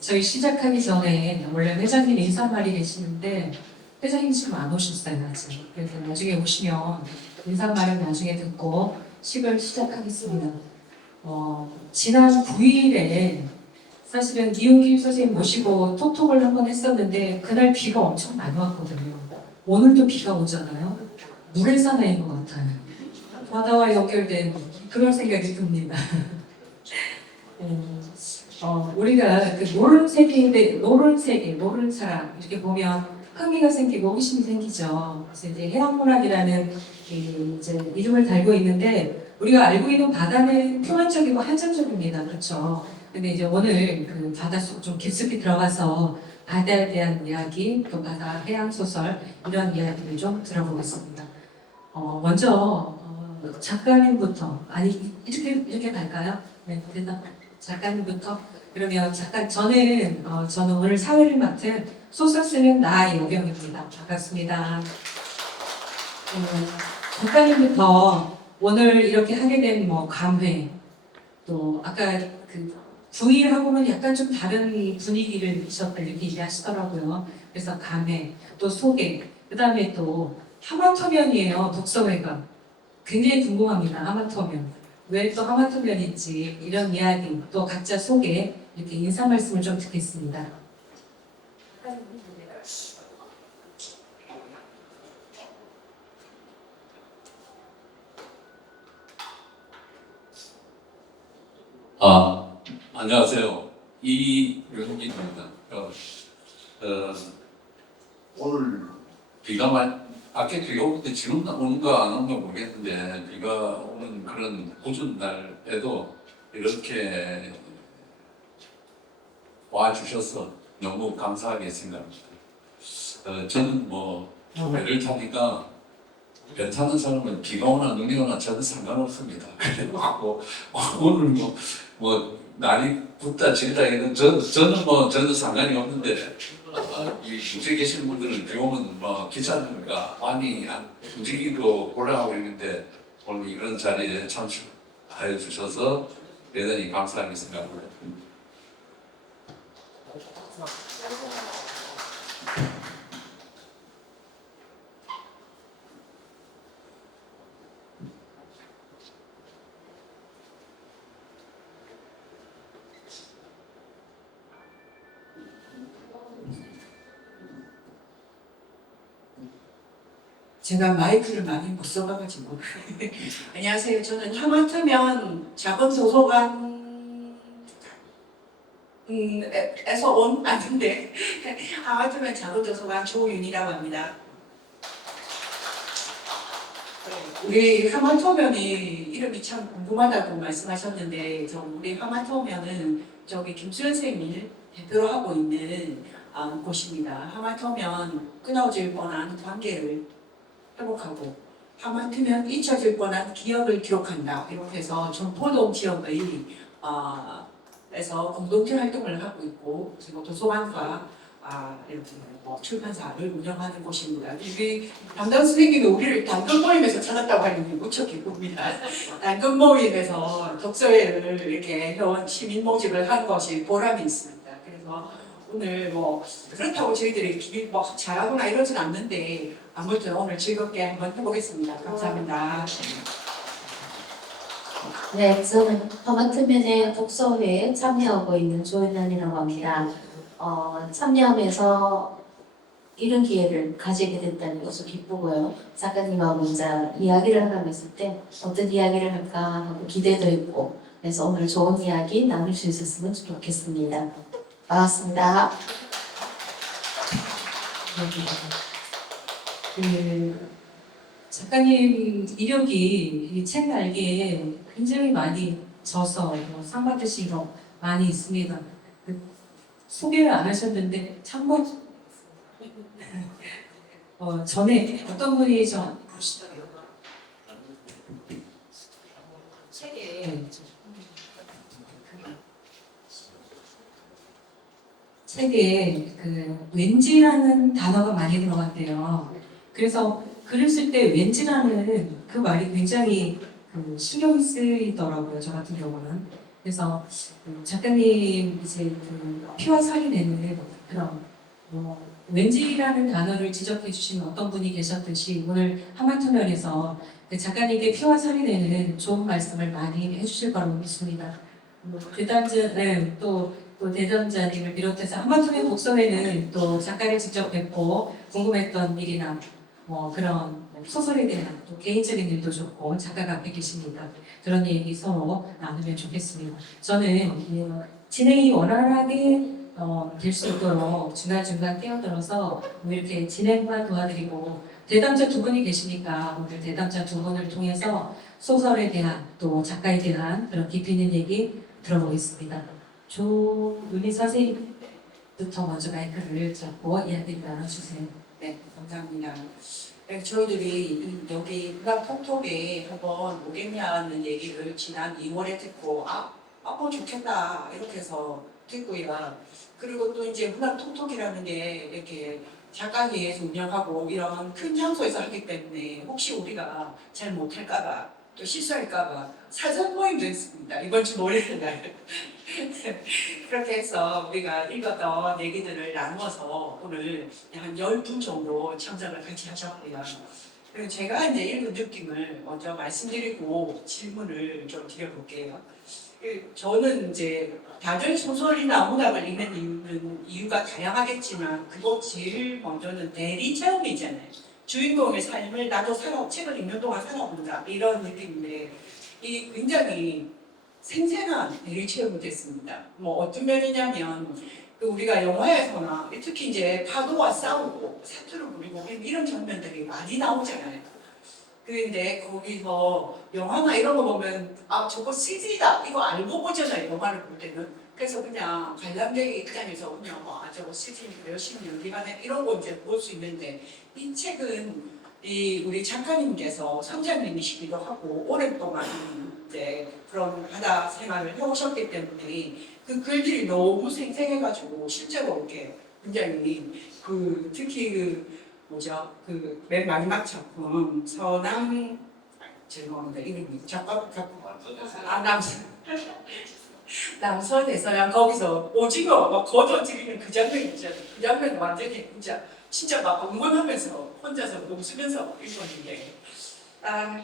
저희 시작하기 전에 원래 회장님 인사말이 계시는데 회장님 지금 안 오셨어요 아직. 그래서 나중에 오시면 인사말은 나중에 듣고 식을 시작하겠습니다. 지난 9일에 사실은 이용길 선생님 모시고 톡톡을 한번 했었는데 그날 비가 엄청 많이 왔거든요. 오늘도 비가 오잖아요. 물의 사나이인 것 같아요. 바다와 연결된 그런 생각이 듭니다. 우리가 그 모르는 세계인데 모르는 사람 이렇게 보면 흥미가 생기고 호기심이 생기죠. 그래서 이제 해양문학이라는 이제 이름을 달고 있는데 우리가 알고 있는 바다는 표면적이고 한정적입니다. 그렇죠? 근데 이제 오늘 그 바닷속 좀 깊숙이 들어가서 바다에 대한 이야기, 또 바다 해양 소설 이런 이야기를 좀 들어보겠습니다. 먼저 작가님부터 이렇게 갈까요? 네, 그래서 작가님부터 그러면 잠깐 저는 오늘 사회를 맡은 소설 쓰는 나여경입니다. 반갑습니다. 작가님부터 오늘 이렇게 하게 된 감회 또 아까 그 부일하고는 약간 좀 다른 분위기를 이렇게 얘기하시더라고요. 그래서 감회 또 소개 그 다음에 또 하마터면이에요. 독서회가 굉장히 궁금합니다. 하마터면 왜 또 하마터면인지 이런 이야기 또 각자 소개 이렇게 인사 말씀을 좀 듣겠습니다. 안녕하세요. 이윤기입니다. 오늘 비가 밖에 비가 오는데 지금 오는가 안 오는가 모르겠는데 비가 오는 그런 궂은 날에도 이렇게 와주셔서 너무 감사하게 생각합니다. 저는 배를 타니까 배 타는 사람은 비가 오나 눈이 오나 저는 상관없습니다. 그래갖고 오늘 날이 붓다 질다 이런 저는 상관이 없는데 이 국제 계신 분들은 비 오면 기차가 많이 움직이고 올라가고 있는데 오늘 이런 자리에 참석해 주셔서 대단히 감사하게 생각합니다. 제가 마이크를 많이 못 써가지고 안녕하세요. 저는 하마터면 작은 도서관 에서 온 아는데 하마터면 작은 도서관 조윤이라고 합니다. 우리 하마터면이 이름이 참 궁금하다고 말씀하셨는데 우리 하마터면은 저기 김수현 선생님이 대표로 하고 있는 곳입니다. 하마터면 끊어질 뻔한 관계를 회복하고 하마터면 잊혀질 뻔한 기억을 기록한다. 이렇게 해서 전포동 지역의 에서 공동체 활동을 하고 있고 그리고 도서관과 이렇게 출판사를 운영하는 곳입니다. 우리 담당 선생님이 우리를 당근 모임에서 찾았다고 하는 게 무척 기쁩니다. 당근 모임에서 독서회를 이렇게 해온 시민 모집을 한 것이 보람이 있습니다. 그래서 오늘 그렇다고 저희들이 잘하거나 이러진 않는데 아무튼 오늘 즐겁게 한번 해보겠습니다. 감사합니다. 네, 저는 하마터면의 독서회에 참여하고 있는 조은현이라고 합니다. 참여하면서 이런 기회를 가지게 됐다는 것도 기쁘고요. 작가님하고 이제 이야기를 하려고 했을 때 어떤 이야기를 할까 하고 기대도 있고 그래서 오늘 좋은 이야기 나눌 수 있었으면 좋겠습니다. 반갑습니다. 작가님 이력이 이 책 날개에 굉장히 많이 져서 상 받으신 거 많이 있습니다. 소개를 안 하셨는데 참고 전에 어떤 분이 보시더라고요. 책에 그 왠지라는 단어가 많이 들어갔대요. 그래서 글을 쓸 때 왠지라는 그 말이 굉장히 신경이 쓰이더라고요. 저 같은 경우는. 그래서 작가님 이제 피와 살이 내는 그런 왠지라는 단어를 지적해 주신 어떤 분이 계셨듯이 오늘 하마터면에서 작가님께 피와 살이 내는 좋은 말씀을 많이 해주실 거라고 믿습니다. 또 대전자님을 비롯해서 하마터면 독서회는 또 작가를 직접 뵙고 궁금했던 일이나 그런 소설에 대한 또 개인적인 일도 좋고 작가가 앞에 계십니다. 그런 얘기 서로 나누면 좋겠습니다. 저는 진행이 원활하게 될 수 있도록 중간중간 끼어들어서 이렇게 진행만 도와드리고 대담자 두 분이 계시니까 오늘 대담자 두 분을 통해서 소설에 대한 또 작가에 대한 그런 깊이 있는 얘기 들어보겠습니다. 조은희 선생님부터 먼저 마이크를 잡고 이야기를 나눠주세요. 네, 감사합니다. 네, 저희들이 여기 문학 톡톡에 한번 오겠냐는 얘기를 지난 2월에 듣고 뭐 좋겠다 이렇게 해서 듣고요. 그리고 또 이제 문학 톡톡이라는 게 이렇게 작가회에서 운영하고 이런 큰 장소에서 하기 때문에 혹시 우리가 잘 못할까봐 또 실수할까봐 사전 모임도 했습니다. 이번 주 월요일 날. 그렇게 해서 우리가 읽었던 얘기들을 나누어서 오늘 한 10분 정도 참석을 같이 하셨고요. 그리고 제가 이제 읽은 느낌을 먼저 말씀드리고 질문을 좀 드려볼게요. 저는 이제 다들 소설이나 문학을 읽는 이유가 다양하겠지만 그거 제일 먼저는 대리 체험이잖아요. 주인공의 삶을 나도 책을 읽는 동안 살아본다 이런 느낌인데 이 굉장히 생생한 대리 체험이 됐습니다. 어떤 면이냐면 우리가 영화에서나 특히 이제 파도와 싸우고 사투를 부리고 이런 장면들이 많이 나오잖아요. 그런데 거기서 영화나 이런 거 보면 저거 CG다 이거 알고 보잖아요. 영화를 볼 때는. 그래서 그냥 관람객의 입장에서 그냥 저거 CG 열심히 연기하네 이런 거 이제 볼 수 있는데 이 책은 우리 작가님께서 선장님이시기도 하고 오랫동안 이제 그런 바다 생활을 해오셨기 때문에 그 글들이 너무 생생해가지고 실제로 이렇게 굉장히 특히 맨 마지막 작품 죄송합니다 이름이 작품 남서대서양 거기서 오징어 막 걷어들이는 그 장면이 있잖아요. 그 장면 완전히 진짜 막 응원하면서 혼자서 웃으면서 읽었는데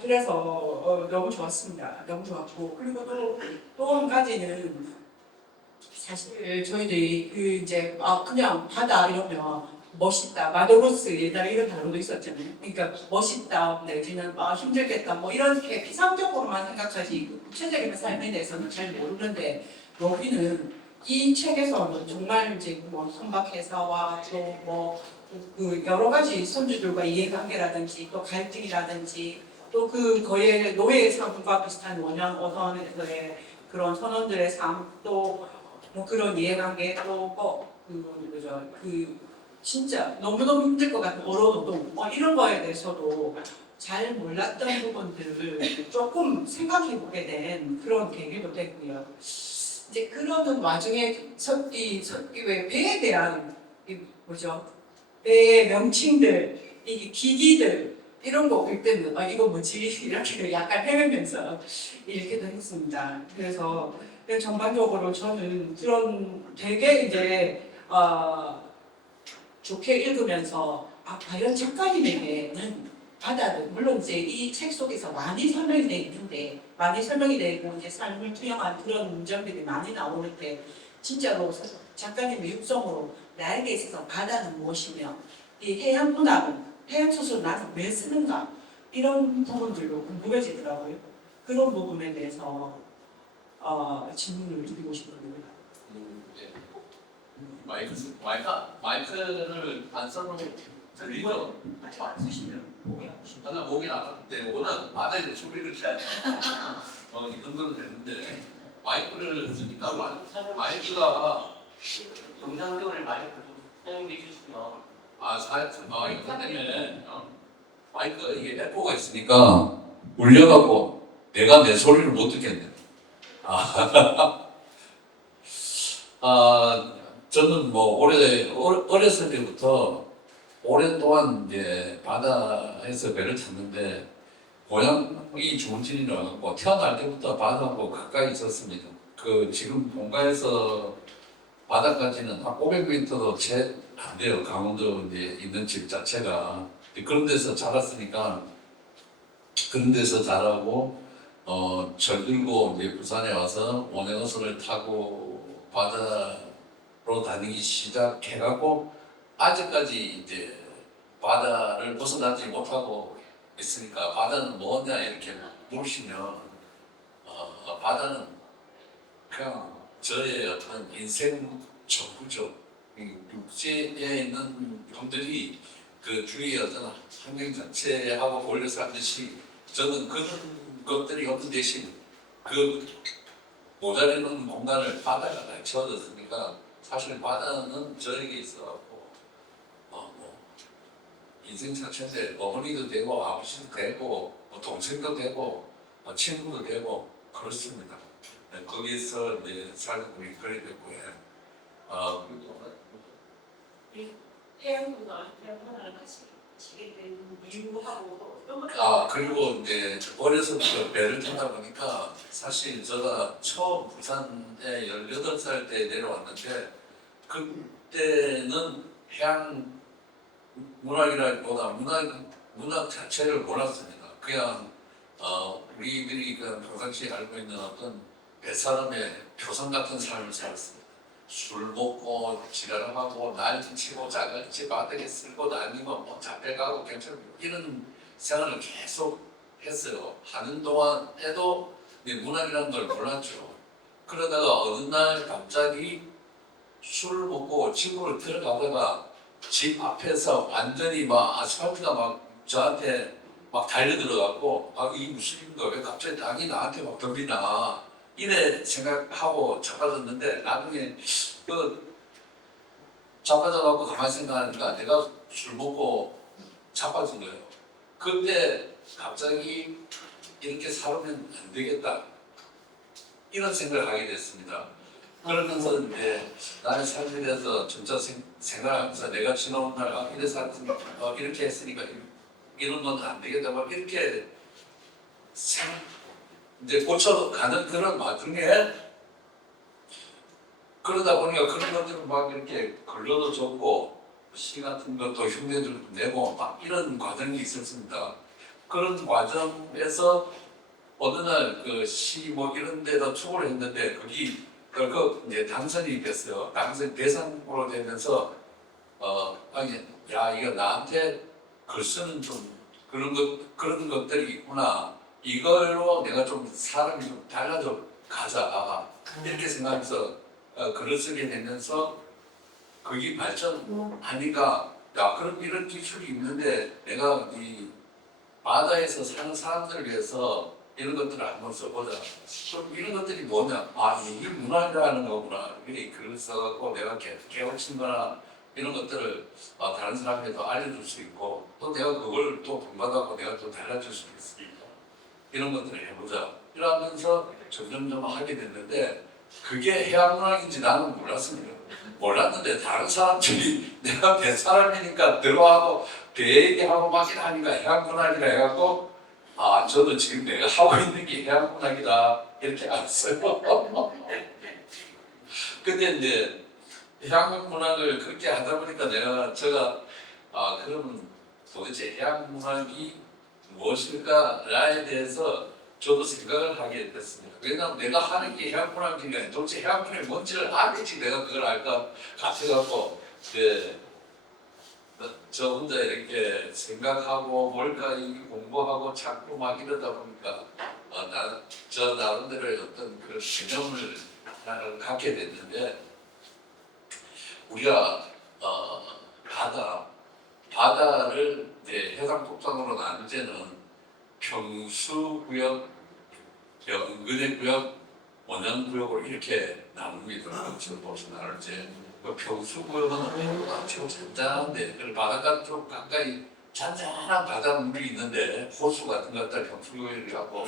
그래서 너무 좋았습니다. 너무 좋았고 그리고 또 한 가지는 사실 저희들이 이제 그냥 바다 이러면 멋있다 마도로스 옛날에 이런 단어도 있었잖아요. 그러니까 멋있다 내지는 힘들겠다 이렇게 피상적으로만 생각하지 구체적인 삶에 대해서는 잘 모르는데 여기는 이 책에서는 정말 이제 선박회사와 또 여러 가지 선주들과 이해관계라든지 또 갈등이라든지 또 거의 노예 상품과 비슷한 원형 어선에서의 그런 선원들의 삶 또 그런 이해관계 또 진짜 너무너무 힘들 것 같은 어로노동 이런 거에 대해서도 잘 몰랐던 부분들을 조금 생각해 보게 된 그런 계기도 됐고요. 이제 그러는 와중에 왜 배에 대한 배의 명칭들, 기기들 이런 거 볼 때는 이거 뭐지 이렇게 약간 헤매면서 읽기도 했습니다. 그래서 전반적으로 저는 그런 되게 이제 좋게 읽으면서 과연 작가님에게는 바다는 물론 이제 이 책 속에서 많이 설명이 되어 있는데 많이 설명이 되고 이제 삶을 투영한 그런 문장들이 많이 나오는데 진짜로 작가님의 육성으로 나에게 있어서 바다는 무엇이며 이 해양 문학은 해양 소설을 나는 왜 쓰는가 이런 부분들도 궁금해지더라고요. 그런 부분에 대해서 질문을 드리고 싶거든요. 마이크를 안 써놓고 들리죠? 쓰시면 하나 목이 나갔는데 워낙 바다에 소리를 잘 이 정도는 되는데 마이크를 쓰니까 마이크가 영상등을 많이 사용해 주시면 마이크 때문에 마이크가 이게 에코가 있으니까 울려갖고 내가 내 소리를 못 듣겠네. 저는 어렸을 때부터 오랫동안 이제 바다에서 배를 탔는데 고향이 주문진이라 갖고 태어날 때부터 바다하고 가까이 있었습니다. 그 지금 본가에서 바다까지는 한 500m도 채 안 돼요. 강원도에 있는 집 자체가. 그런 데서 자랐으니까 그런 데서 자라고 절 들고 이제 부산에 와서 원해어선을 타고 바다로 다니기 시작해갖고 아직까지 이제 바다를 벗어나지 못하고 있으니까 바다는 뭐냐 이렇게 물으시면 바다는 그냥 저의 어떤 인생 전부죠. 육지에 있는 분들이 그 주위의 어떤 환경 자체하고 어울려 살듯이 저는 그런 것들이 없는 대신 그 모자라는 공간을 바다가 다 채워졌으니까 사실 바다는 저에게 있어갖고 뭐 인생 자체인데 어머니도 되고 아버지도 되고 뭐 동생도 되고 친구도 되고 그렇습니다. 네, 거기서 이제 살고 그래 됐고요. 태양보다를 하시게 된 이유하고 그리고 이제 어려서부터 배를 타다 보니까 사실 제가 처음 부산에 18살 때 내려왔는데 그때는 해양 문학이라기보다 문학 자체를 몰랐습니다. 그냥 우리들이 그 평상시에 알고 있는 어떤 뱃사람의 표상 같은 삶을 살았습니다. 술 먹고 지랄하고 난리치고 자갈치 바닥에 쓸고 다니고 뭐 잡혀가고 경찰 이런 생활을 계속 했어요. 하는 동안에도 문학이라는 걸 몰랐죠. 그러다가 어느 날 갑자기 술을 먹고 집으로 들어가다가 집 앞에서 완전히 막 아스팔트가 막 저한테 막 달려들어갖고 이 무슨 일인가 왜 갑자기 땅이 나한테 막 덤비나 이래 생각하고 자빠졌는데 나중에 그 자빠져갖고 가만히 생각하니까 내가 술 먹고 자빠진 거예요. 그때 갑자기 이렇게 살면 안 되겠다 이런 생각을 하게 됐습니다. 그러면서 이제 나의 삶에 대해서 점차 생각하면서 내가 지나온 날 이래 살았으니까 이렇게 했으니까 이런 건 안 되겠다 막 이렇게 이제 고쳐가는 그런 와중에 그러다 보니까 그런 것들을 막 이렇게 글로도 적고 시 같은 것도 흉내도 내고 막 이런 과정이 있었습니다. 그런 과정에서 어느 날 그 시 뭐 이런 데다 투고를 했는데 거기 이제 당선이 됐어요. 당선 대상으로 되면서 아니 야 이거 나한테 글 쓰는 좀 그런 것들이 있구나. 이걸로 내가 좀 사람이 좀 달라져 가자 이렇게 생각해서 글을 쓰게 되면서 거기 발전하니까 야 그럼 이런 기술이 있는데 내가 이 바다에서 사는 사람들을 위해서 이런 것들을 한번 써보자. 그럼 이런 것들이 뭐냐? 이게 문화라는 거구나. 이렇게 글을 써갖고 내가 깨우친 거나 이런 것들을 다른 사람에게도 알려줄 수 있고 또 내가 그걸 또 본받아갖고 내가 또 달라질 수 있으니까 이런 것들을 해보자. 이러면서 점점점 하게 됐는데 그게 해양문학인지 나는 몰랐습니다. 몰랐는데 다른 사람들이 내가 뱃사람이니까 들어가고 배 얘기하고 막 이러니까 해양문학이라 해갖고 저도 지금 내가 하고 있는 게 해양문학이다 이렇게 알았어요. 근데 이제 해양문학을 그렇게 하다 보니까 제가 그러면 도대체 해양문학이 무엇일까에 대해서 저도 생각을 하게 됐습니다. 왜냐하면 내가 하는 게 해양문학이니까 도대체 해양문학이 뭔지를 알아야지 내가 그걸 알까 같아갖고 저 혼자 이렇게 생각하고 뭘까 공부하고 찾고 막 이러다 보니까 저 나름대로의 어떤 그런 개념을 갖게 됐는데 우리가 바다를 이제 해상 독상으로 나누자는 평수구역, 은근해구역, 원양구역으로 이렇게 나눕니다. 지금부터 나눌 때 평수구역은 아주 잔잔한데 바닷가 쪽 가까이 잔잔한 바닷물이 있는데 호수 같은 것들 평수구역이라고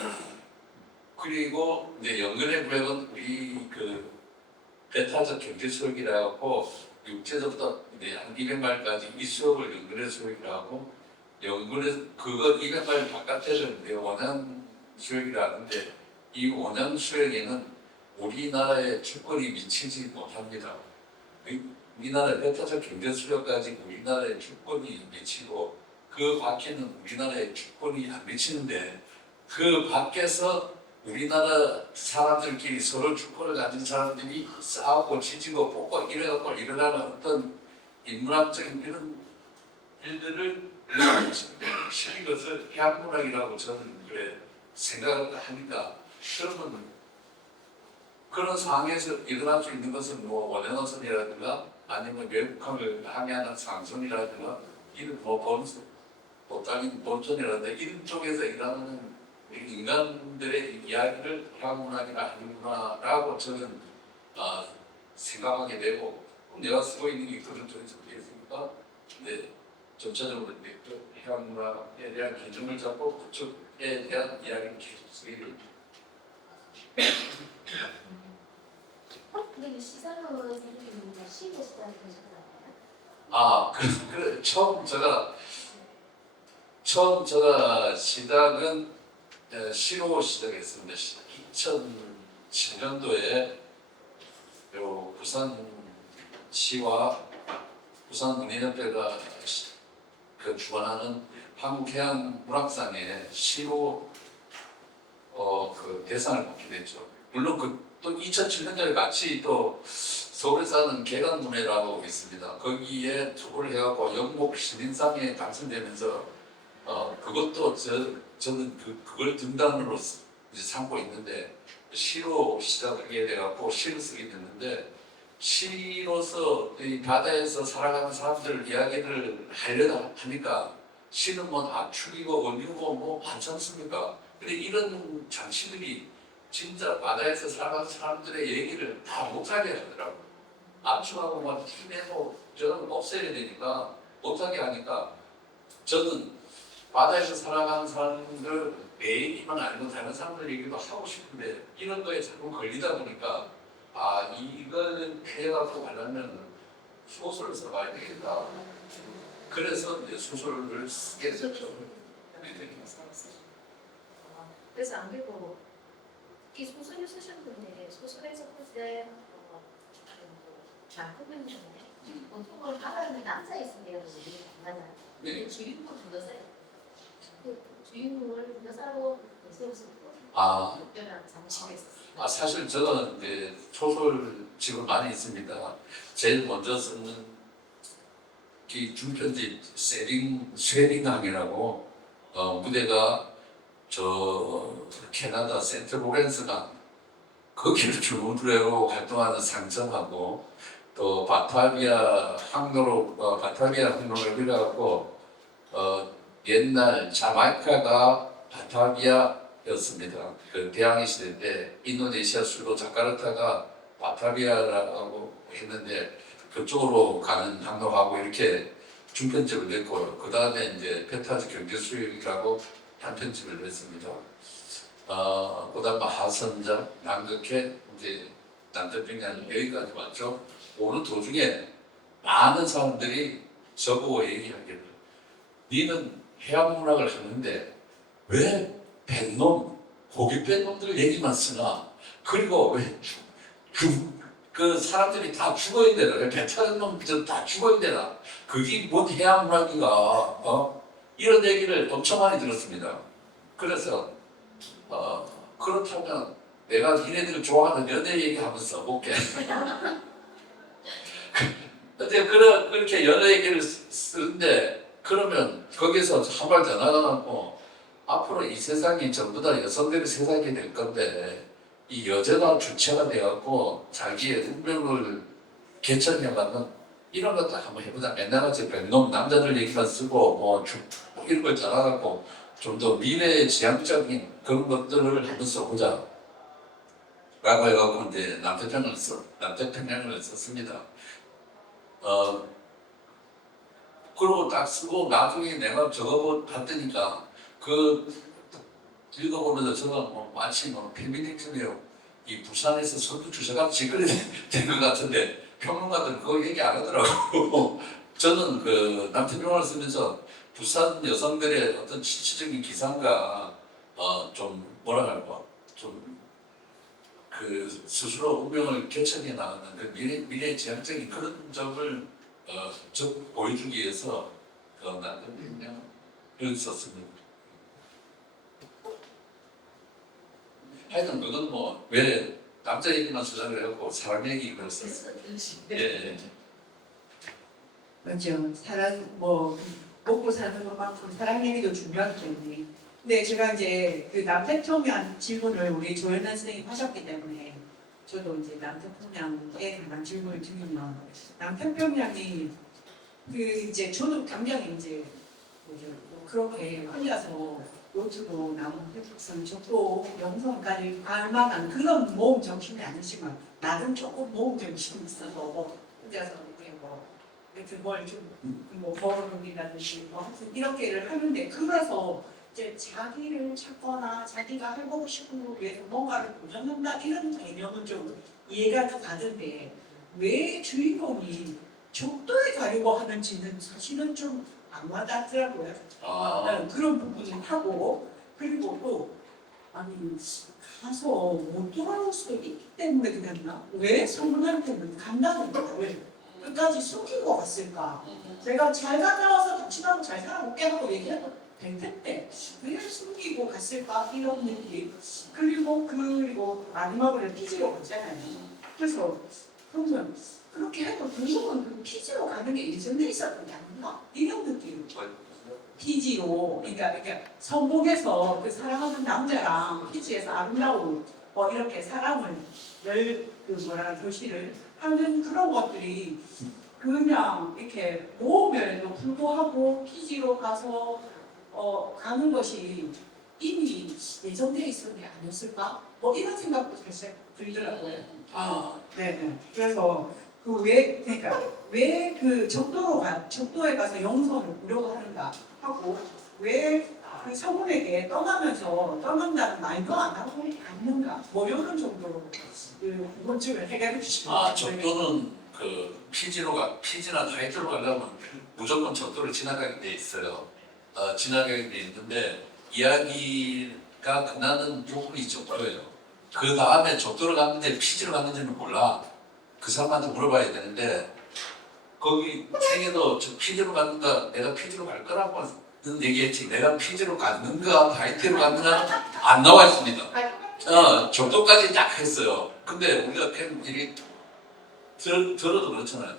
그리고 이제 연근해구역은 우리 배타적 경제수역이라 고 육지에서부터 이제 한 200마일까지 이 수역을 연근해 수역이라고 그거 200마일 바깥에는 원양 수역이라 하는데 이 원양 수역에는 우리나라의 주권이 미치지 못합니다. 우리나라의 배타적 경제 수력까지 우리나라의 주권이 미치고 그 밖에는 우리나라의 주권이 안 미치는데 그 밖에서 우리나라 사람들끼리 서로 주권을 가진 사람들이 싸우고 지지고 뽑고 이래갖고 일어나는 어떤 인문학적인 이런 일들을 시킨 것을 해학문학이라고 저는 그래 생각을 하니까 그러면 그런 상황에서 일어날 수 있는 것은 뭐 원형어선이라든가 아니면 외국학을 항해하는 상선이라든가 이런 뭐 본선, 보따민 본선이라든가 이런 쪽에서 일하는 인간들의 이야기를 해학문학이나 아니구나라고 저는 생각하게 되고 내가 쓰고 있는 게 그런 쪽에서 되겠습니까? 네, 전체적으로 이제 그 해학문학에 대한 기준을 잡고 그쪽에 대한 이야기를 계속 쓰기를. 근데 시사로 선생님은 시로 시작하셨나요? 처음 제가 시작은 시로 시작했습니다. 2007년도에 부산시와 부산문예협회가 그 주관하는 한국해양문학상에 시로 그 대상을 받게 됐죠. 물론 또 2007년도에 같이 또 서울에서 하는 개간문예라고 있습니다. 거기에 투표를 해갖고 영목 신인상에 당선되면서 그것도 저는 그걸 등단으로 이제 삼고 있는데 시로 시작하게 돼갖고 시를 쓰게 됐는데 시로서 이 바다에서 살아가는 사람들 이야기를 하려다 하니까 시는 뭐 다 죽이고 원리고 뭐 많지 않습니까? 근데 이런 장치들이 진짜 바다에서 살아가는 사람들의 얘기를 다 못하게 하더라고요. 압축하고 막 힘내고 저는 없애야 되니까 못하게 하니까 저는 바다에서 살아가는 사람들 내 얘기만 아니고 다른 사람들 얘기도 하고 싶은데 이런 거에 자꾸 걸리다 보니까 이거는 해갖고 가려면 소설을 써봐야 되겠다. 그래서 이제 소설을 쓰게 됐죠. 그래서 안 그래도 이 소설을 쓰신 분이 소설에서 볼때 작품인데 보통 걸 하라는 남자 있으면 맞아요. 네. 주인공 불러서요. 그 주인공을 여자로 쓰면서 특별한 장치가 있었어요. 사실 저는 이제 소설집을 많이 있습니다. 제일 먼저 쓰는 이 중편집 쉐링항이라고 무대가 저 캐나다 센트로렌스강 거기를 주무대로 활동하는 상점하고 또 바타비아 항로를 빌려갖고 옛날 자마이카가 바타비아였습니다. 그 대항해 시대 때 인도네시아 수도 자카르타가 바타비아라고 했는데 그쪽으로 가는 항로하고 이렇게 중편집을 냈고요. 그 다음에 이제 페타즈 경제수역이라고 단편집을 냈습니다. 그다음 하선점, 남극해 이제 남태평양 여기까지 왔죠. 오는 도중에 많은 사람들이 저보고 얘기하기를 니는 해양문학을 하는데 왜 뱃놈, 고기 뺀 놈들 얘기만 쓰나? 그리고 왜 그 사람들이 다 죽어야 되나? 왜 배 타는 놈들 다 죽어야 되나? 그게 뭔 해양문학인가? 이런 얘기를 엄청 많이 들었습니다. 그래서 그렇다면 내가 니네들 좋아하는 연애 얘기하면서 써볼게. 근데 그렇게 연애 얘기를 쓰는데 그러면 거기서 한 발 더 나가고 앞으로 이 세상이 전부 다 여성들의 세상이 될 건데 이 여자가 주체가 돼갖고 자기의 운명을 개천해가는 이런 것도 한번 해보자. 맨날 같이 뱃놈 남자들 얘기만 쓰고 뭐 이런 걸 잘하갖고 좀 더 미래 지향적인 그런 것들을 한번 써보자. 라고 해갖고 이제 남태평양을 썼습니다. 그러고 딱 쓰고 나중에 내가 저거 봤더니까 읽어보면서 저가 뭐 마치 페미니즘이요. 이 부산에서 선두 주자가 지그리 된 것 같은데 평론가들은 그거 얘기 안 하더라고. 저는 그 남태평양을 쓰면서 부산 여성들의 어떤 실질적인 기상과 좀 뭐라 할까 좀 그 스스로 운명을 개척해 나가는 그 미래지향적인 그런 점을 보여주기 위해서 나는 그냥 여기 썼습니다. 하여튼 그건 뭐 왜 남자 얘기만 쓰자고 해갖고 사람 얘기 그걸 썼어요. 예. 맞죠. 사람 뭐 먹고 사는 것만큼 사랑 얘기도 중요하기 때문에. 근데 제가 이제 그 남태평양 질문을 우리 조연아 선생님 하셨기 때문에 저도 이제 남태평양에 관한 질문을 드리면 남태평양이 그 이제 저도 굉장히 이제 뭐 그렇게 혼자서 요트도 나무 태풍선 적도 영성까지 갈 만한 그런 모험 정신이 아니지만 나름 조금 모험 정신이 있어서 혼자서 이렇게 뭐 이렇게 뭘좀뭐 걸어놓기라든지 뭐 하여튼 이렇게를 하는데 그래서 이제 자기를 찾거나 자기가 해보고 싶은 걸 위해서 뭔가를 도전한다 이런 개념은 좀 이해가 가는데 왜 주인공이 적도에 가려고 하는지는 사실은 좀 안 와닿더라고요. 그런 부분을 하고 그리고 또 아니 가서 못 돌아올 수도 있기 때문에 그랬나? 왜 성문한테는 간다는 걸 끝까지 숨기고 갔을까? 내가 잘 갔다 와서 당신하고 잘 살아볼게 하고 얘기해도 될 텐데 왜 숨기고 갔을까? 이런 느낌. 그리고 마지막으로 피지로 갔잖아요. 그래서 그러면 그렇게 해도 결국은 그 피지로 가는 게 예정돼 있었던 게 아닌가? 이런 느낌. 피지로, 그러니까 성공해서 그 사랑하는 남자랑 피지에서 아름다운 이렇게 사랑을 교시를 하는 그런 것들이 그냥 이렇게 모험에도 불구하고 피지로 가서 가는 것이 이미 예정돼 있었던 게 아니었을까? 뭐 이런 생각도 사실 들더라고요. 네. 그래서 그러니까 왜 그 적도에 가서 영성을 보려고 하는가 하고 왜 그 성문에게 떠난다는 말도 안 하고 갔는가 뭐 이런 정도로 그 궁금증을 해결해 주시면 적도는 그 피지나 하이트로 가려면 무조건 적도를 지나가게 돼 있어요. 지나가게 돼 있는데 이야기가 끝나는 부분이 적도예요. 그 다음에 적도를 갔는데 피지로 갔는지는 몰라. 그 사람한테 물어봐야 되는데 거기 책에도 피지로 갔는가 내가 피지로 갈 거라고 얘기했지 내가 피지로 갔는가 하이트로 갔는가 안 나와 있습니다. 적도까지 딱 했어요. 근데 우리가 팬들이 들어도 그렇잖아요.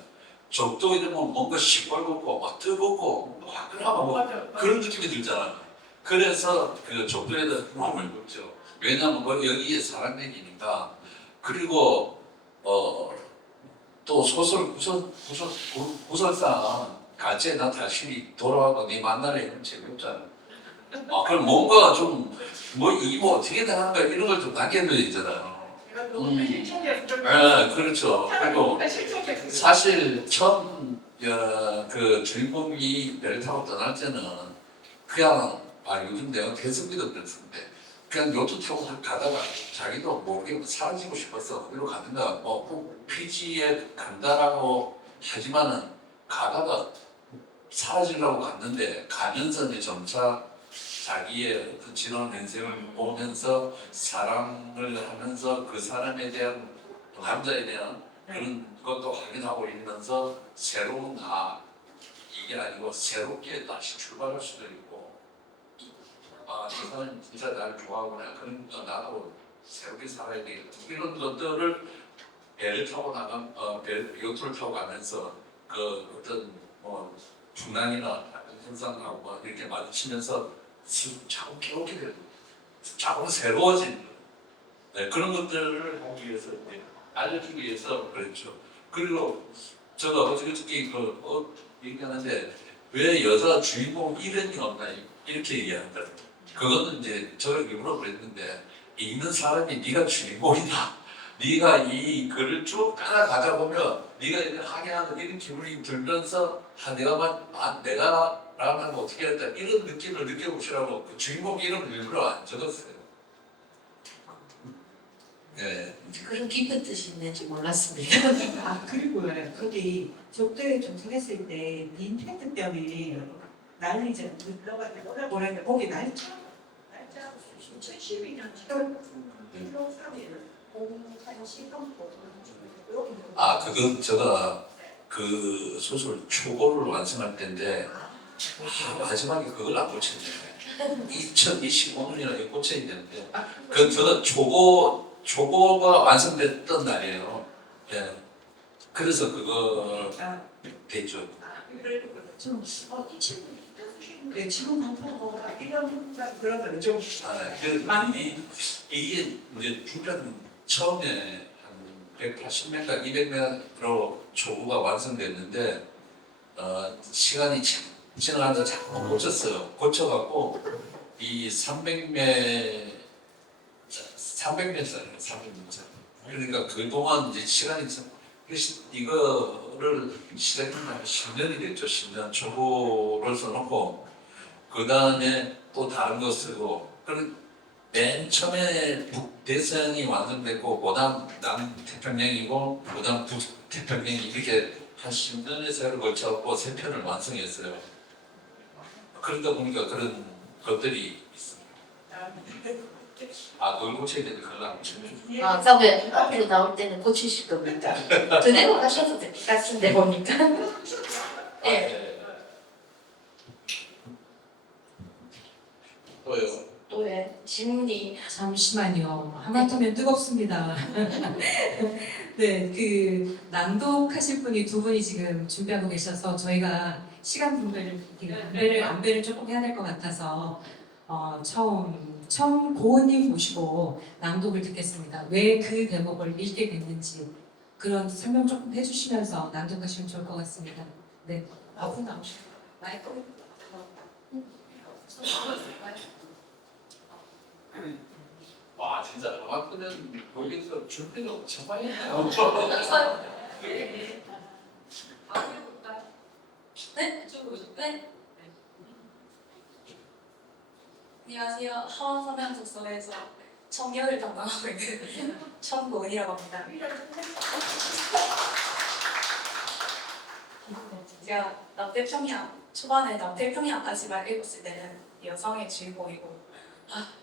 적도 이러면 뭔가 시뻘겋고 막 뜨겁고 화끈하고 뭐 그런 느낌이 들잖아요. 그래서 그 적도에 대한 마음을 줬죠. 왜냐하면 여기에 사람 얘기니까. 그리고 또 구설상 같이 나 다시 돌아와서 네 만나래 재미없잖아. 그럼 뭔가 좀 이게 어떻게 되는가 이런 걸 좀 남겨둬야 되잖아요. 그렇죠. 그리고 사실 처음 그 주인공이 배를 타고 떠날 때는 그냥 요즘 내가 대승비도 그랬는데 그냥 요트 타고 가다가 자기도 모르게 사라지고 싶어서 어디로 가든가 꼭 피지에 간다라고 하지만은 가다가 사라지려고 갔는데 가면서 이제 점차 자기의 어떤 지난 인생을 보면서 사랑을 하면서 그 사람에 대한 남자에 대한 그런 것도 확인하고 있면서 새로운 이게 아니고 새롭게 다시 출발할 수도 있고 저 사람이 진짜 나를 좋아하구나 그러니까 나도 새롭게 살아야 되겠다 이런 것들을 배를 타고 요트를 타고 가면서 그 어떤 풍랑이나 현상하고 이렇게 마주치면서 자꾸 깨우게 되고 자꾸 새로워지는 그런 것들을 하기 위해서 알려주기 위해서 그랬죠. 그리고 제가 어저께 얘기하는데 왜 여자 주인공 이름이 없나 이렇게 얘기한다. 그거는 이제 제가 일부러 그랬는데 읽는 사람이 네가 주인공이다. 네가 이 글을 쭉 따라가다 보면 네가 이렇게 항해하는 이런 기분이 들면서 내가라면 어떻게 할까 이런 느낌을 느껴보시라고 그 주인공 이름을 일부러 안 적었어요. 네. 그런 깊은 뜻이 있는지 몰랐습니다. 그리고요 거기 적도에 정착했을 때 닌텐도 때문에 난리 이제 들어가지고 뭐라는데 거기 날짜 2012년 7월 3일 아, 그건 제가 그 소설 초고를 완성할 때인데 마지막에 그걸 안 고쳤네. 2025년이나 고쳐야 되는데 그 저는 초고가 완성됐던 날이에요. 예. 그래서 그거 됐죠. 이 친구 네, 지금 방송하고 1년 그러더니 좀 이게 이제 주변 처음에 한 180m, 200m로 초구가 완성됐는데 시간이 지나가면서 자꾸 고쳤어요. 고쳐갖고 이 300m, 300m. 그러니까 그동안 이제 시간이 그래서 이거를 시작한 지 10년이 됐죠. 10년 초보를 써놓고 그 다음에 또 다른 거 쓰고 맨 처음에 북대서양이 완성됐고 그다음 남태평양이고 그다음 북태평양이 이렇게 한 10년의 세월을 걸쳐갖고 3편을 완성했어요. 그러다 보니까 그런 것들이 있습니다. 아, 그걸 고쳐야 되는데 그걸 안 고쳐요. 아, 그러면 앞으로 나올 때는 고치실 겁니다. 그대로 가셔도 될 것 같은데 보니까. 네. 또요. 또 왜 질문이 잠시만요. 하마터면 뜨겁습니다. 네, 그 낭독하실 분이 두 분이 지금 준비하고 계셔서 저희가 시간 분배를 조금 해야 될 것 같아서 처음 고은님 모시고 낭독을 듣겠습니다. 왜 그 대목을 읽게 됐는지 그런 설명 조금 해주시면서 낭독하시면 좋을 것 같습니다. 네. 아분 나오시고 마이크. 와, 진짜 음악들은 거기서 준비를 엄청 많이 해요. 네? 네? 안녕하세요. 하원서명독서에서 청결을 담당하고 있는 청고은이라고 합니다. 제가 남태평양, 초반에 남태평양까지만 읽었을 때는 여성의 주인공이고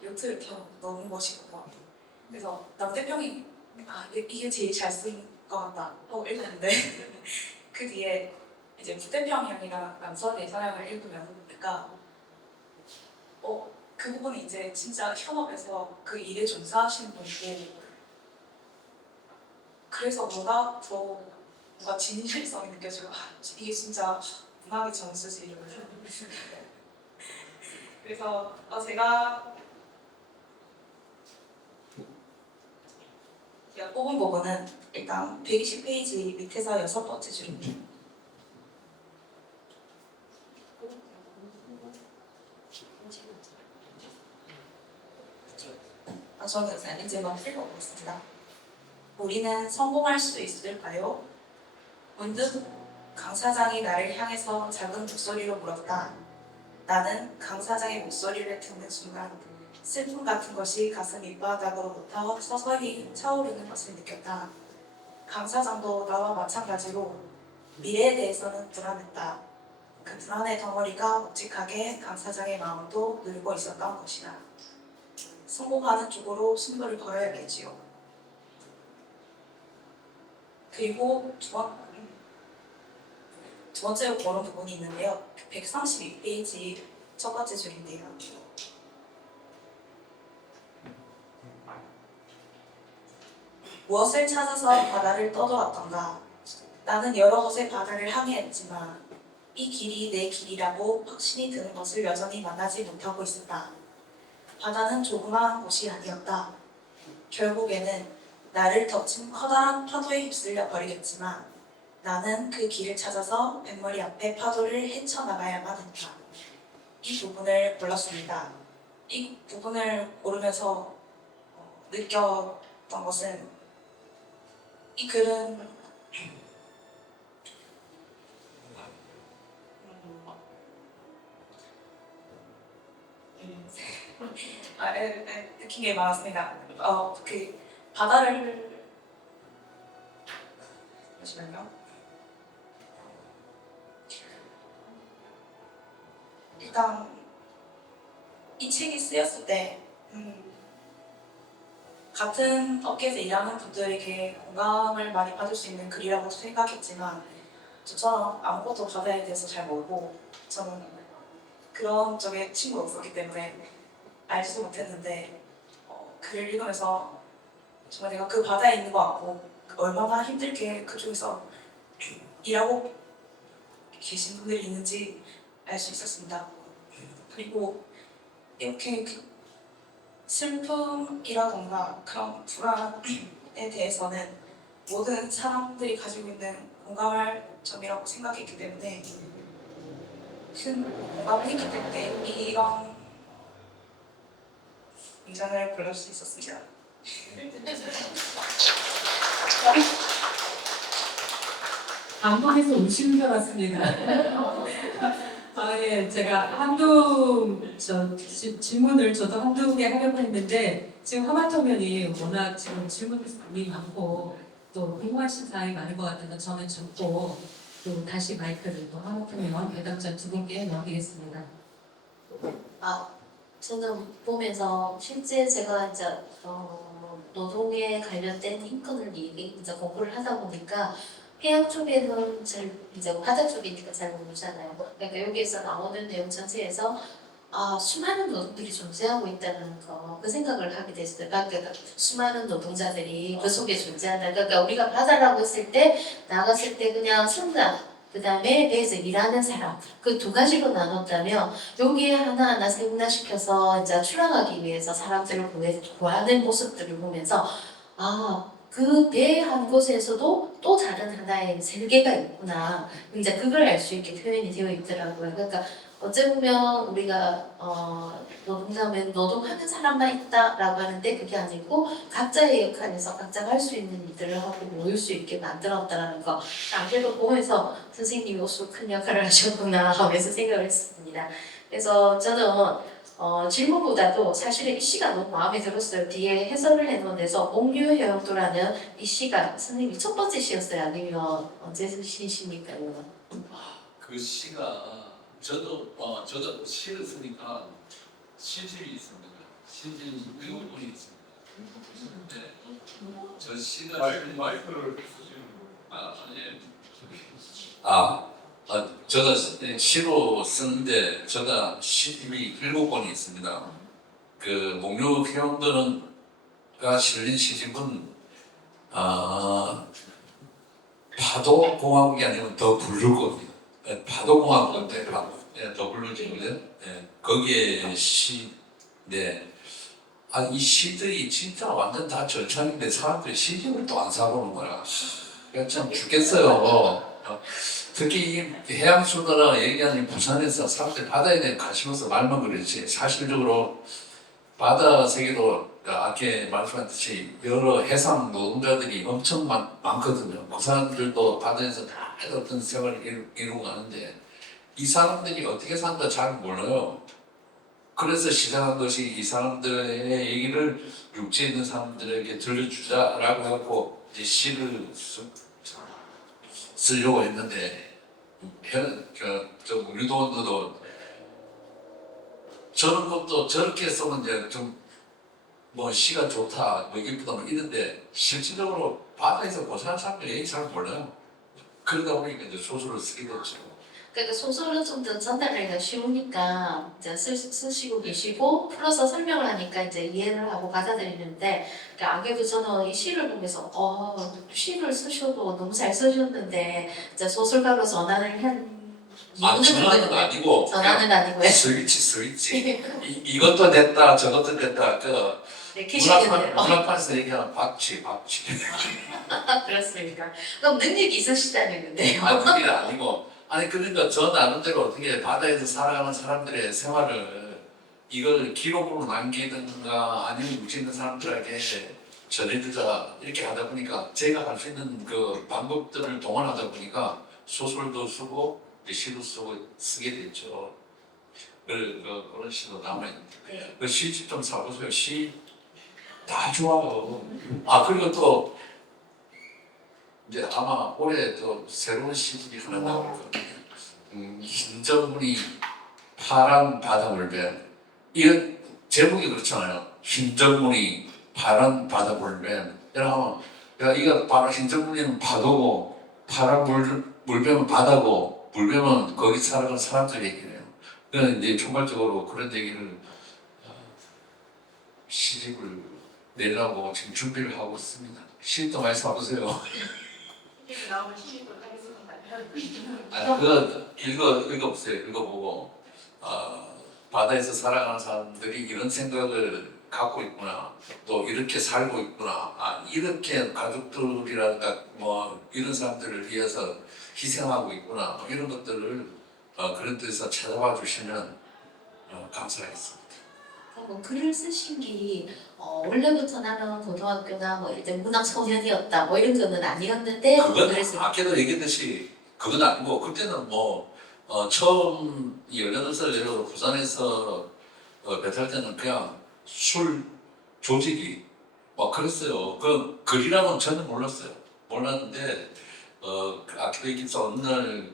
요트를 타고 너무 멋있고 그래서 남태평이 이게 제일 잘 쓴 것 같다 하고 읽었는데 그 뒤에 이제 북태평양이랑 남서대서양을 읽으면 그 부분이 이제 진짜 현업에서 그 일에 종사하시는 분이고 그래서 뭔가 진실성이 느껴지고 이게 진짜 문학의 전수지 이러면서 그래서 제가 뽑은 부분은 일단 120페이지 밑에서 6번째 줄입니다. 저는 이제 막 읽어보겠습니다. 우리는 성공할 수 있을까요? 문득 강 사장이 나를 향해서 작은 목소리로 물었다. 나는 강 사장의 목소리를 듣는 순간 슬픔 같은 것이 가슴 밑바닥으로부터 서서히 차오르는 것을 느꼈다. 강 사장도 나와 마찬가지로 미래에 대해서는 불안했다. 그 불안의 덩어리가 묵직하게 강 사장의 마음도 늘고 있었던 것이다. 성공하는 쪽으로 승부를 걸어야겠지요. 그리고 두 번째로 고른 부분이 있는데요. 132페이지 첫 번째 줄인데요. 무엇을 찾아서 바다를 떠돌았던가? 나는 여러 곳의 바다를 항해했지만 이 길이 내 길이라고 확신이 드는 것을 여전히 만나지 못하고 있었다. 바다는 조그마한 곳이 아니었다. 결국에는 나를 덮친 커다란 파도에 휩쓸려 버리겠지만 나는 그 길을 찾아서 뱃머리 앞에 파도를 헤쳐나가야만 했다. 이 부분을 골랐습니다. 이 부분을 고르면서 느꼈던 것은 이 글은 느낀 게 많았습니다. 그 바다를 잠시만요. 일단 이 책이 쓰였을 때 같은 업계에서 일하는 분들에게 공감을 많이 받을 수 있는 글이라고 생각했지만 저처럼 아무것도 바다에 대해서 잘 모르고 저는 그런 쪽에 친구가 없었기 때문에 알지도 못했는데 글을 읽으면서 정말 내가 그 바다에 있는 것 같고 얼마나 힘들게 그쪽에서 일하고 계신 분들이 있는지 알 수 있었습니다. 그리고 이렇게 그 슬픔이라던가 그런 불안에 대해서는 모든 사람들이 가지고 있는 공감할 점이라고 생각했기 때문에 큰 공감을 했기 때문에 이런 문장을 골랄 수 있었습니다. 감동해서 우시는 줄 알았습니다. 아, 예, 제가 질문을 저도 한두 개 하려고 했는데, 지금 하마터면이 워낙 지금 질문이 많고, 또 궁금하신 사항이 많은 것 같아서 저는 적고, 또 다시 마이크를 또 하마터면 대답자 두 분께 넘기겠습니다. 저는 보면서 실제 제가 이제 노동에 관련된 인권을 이제 공부를 하다 보니까 해양 쪽에는 잘 이제 바다 쪽이니까 잘 모르잖아요. 그러니까 여기에서 나오는 내용 전체에서 수많은 노동들이 존재하고 있다는 거, 그 생각을 하게 됐어요. 그러니까 수많은 노동자들이 그 속에 존재한다. 그러니까 우리가 바다라고 했을 때 나갔을 때 그냥 승강, 그 다음에 배에서 일하는 사람, 그 두 가지로 나눴다면 여기에 하나하나 세분화시켜서 이제 출항하기 위해서 사람들을 구하는 모습들을 보면서 그 배 한 곳에서도 또 다른 하나의 세계가 있구나. 이제 그걸 알 수 있게 표현이 되어 있더라고요. 그러니까 어찌 보면 우리가 노동자면 노동하는 사람만 있다라고 하는데 그게 아니고 각자의 역할에서 각자가 할 수 있는 일들을 하고 모일 수 있게 만들었다라는 거. 그래도 보면서 선생님이 옷으로 큰 역할을 하셨구나 하면서 생각을 했습니다. 그래서 저는 질문보다도 사실은 이 시가 너무 마음에 들었어요. 뒤에 해설을 해놓은 데서 옥류해역도라는 이 시가 선생님이 첫 번째 시였어요? 아니면 언제 시십니까? 그 시가 저도 시를 쓰니까 시집이 있습니다. 시집이 7권이 있습니다. 네. 저 시가 마이크를 쓰시는 제가 시로 쓰는데 제가 시집이 7권이 있습니다. 그 목류 회원들은가 실린 시집은 파도공화국이 아니면 더 부르거든요. 파도공화국 때 더 부르거든요. 거기에 시인데 이 시들이 진짜 완전 다 절찬인데 사람들이 시집을 또 안 사보는 거라 참 죽겠어요. 특히 이 해양수도라 얘기하는 부산에서 사람들이 바다에 대해 관심 없어 말만 그랬지 사실적으로 바다 세계도 아까 말씀하셨듯이 여러 해상 노동자들이 엄청 많거든요. 그 사람들도 바다에서 다 어떤 생활을 이루고 가는데 이 사람들이 어떻게 산다 잘 몰라요. 그래서 시작한 것이 이 사람들의 얘기를 육지에 있는 사람들에게 들려주자라고 해갖고 이제 시를 쓰려고 했는데 저 우리도 저런 것도 저렇게 쓰면 이제 좀 뭐 시가 좋다, 뭐 이쁘다 뭐 이런데 실질적으로 바다에서 고생하는 사람들이 얘기 잘 몰라요. 그러다 보니까 이제 소설을 쓰게 됐죠. 그러니까 소설은 좀 더 전달하기가 쉬우니까 이제 쓰시고 계시고 풀어서 설명을 하니까 이제 이해를 하고 받아들이는데 그러니까 안 그래도 저는 이 시를 보면서 시를 쓰셔도 너무 잘 쓰셨는데 이제 소설가로 전환을 한 전화는 아니고 전환은 아니고요. 스위치 이것도 됐다 저것도 됐다 네, 계시겠네요. 문학판에서 얘기하는 박치 그렇습니까? 그럼 능력이 있으시다는 건데요. 그게 아니고 그러니까 저 나름대로 어떻게 바다에서 살아가는 사람들의 생활을 이걸 기록으로 남기든가 아니면 육지에 있는 사람들에게 전해주자 이렇게 하다 보니까 제가 할 수 있는 그 방법들을 동원하다 보니까 소설도 쓰고 시도 쓰게 됐죠. 그런 시도 남아있는데 네. 그 시집 좀 사보세요. 시 다 좋아요. 그리고 또 이제 아마 올해 또 새로운 시집이 하나 나올 거예요. 흰저물이 파란 바다물배. 이건 제목이 그렇잖아요. 흰저물이 파란 바다 물뱀. 이러면 야 이거 바로 행정물리는 파도고 파란 물뱀은 바다고 물뱀은 거기 살아가는 사람들 얘기네요. 그래서 이제 총괄적으로 그런 얘기를 시집을 내려고 지금 준비를 하고 있습니다. 시집도 많이 사보세요. 나오면 시집을 하겠습니다. 아, 그거 읽어보세요. 읽어보고 바다에서 살아가는 사람들이 이런 생각을 갖고 있구나. 또 이렇게 살고 있구나. 이렇게 가족들이라든가 뭐 이런 사람들을 위해서 희생하고 있구나. 뭐 이런 것들을 그런 데서 찾아봐 주시면 감사하겠습니다. 뭐 글을 쓰신 게 원래부터 나는 고등학교나 뭐 이럴 때 문학 소년이었다 뭐 이런 거는 아니었는데 그건 글을 쓰 아까도 얘기했듯이 그건 아니고 그때는 뭐 처음 18살 내로 부산에서 배탈 때는 그냥 술 조직이 막 그랬어요. 그 글이라면 저는 몰랐어요. 몰랐는데 아까도 얘기했어 어느 날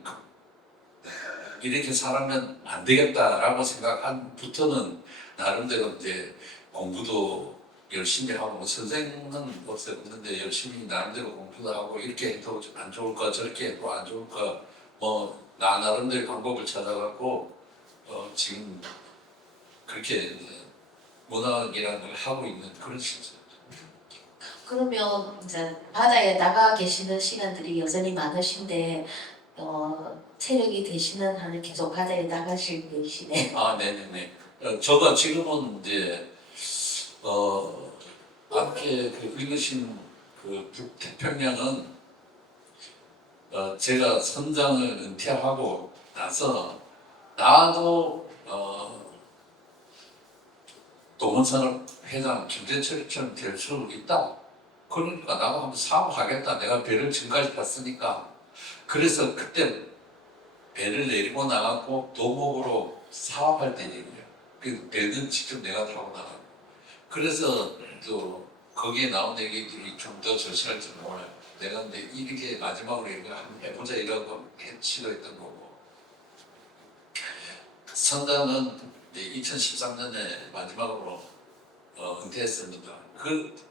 이렇게 살면 안 되겠다라고 생각한부터는 나름대로 이제 공부도 열심히 하고 뭐 선생은 없었는데 열심히 나름대로 공부도 하고 이렇게 해도 안 좋을까 저렇게 해도 안 좋을까 뭐 나 나름대로 방법을 찾아갖고 지금 그렇게 문학이라는 걸 하고 있는 그런 시점. 그러면 이제 바다에 나가 계시는 시간들이 여전히 많으신데 체력이 되시는 한은 계속 바다에 나가실 계시네. 네네네. 저가 지금은 이제 앞에 그 읽으신 그 북태평양은 제가 선장을 은퇴하고 나서 나도 동원산업 회장 김재철처럼 될 수 있다. 그러니까 나도 한번 사업하겠다. 내가 배를 지금까지 갔으니까. 그래서 그때 배를 내리고 나가고 도목으로 사업할 때 얘기예요. 그 배는 직접 내가 타고 나가고. 그래서 또 거기에 나온 얘기들이 좀 더 절실할 줄 몰라요. 내가 근데 이렇게 마지막으로 이거 한번 해보자 이러고 시도했던 거고. 선장은 이제 2013년에 마지막으로 은퇴했습니다.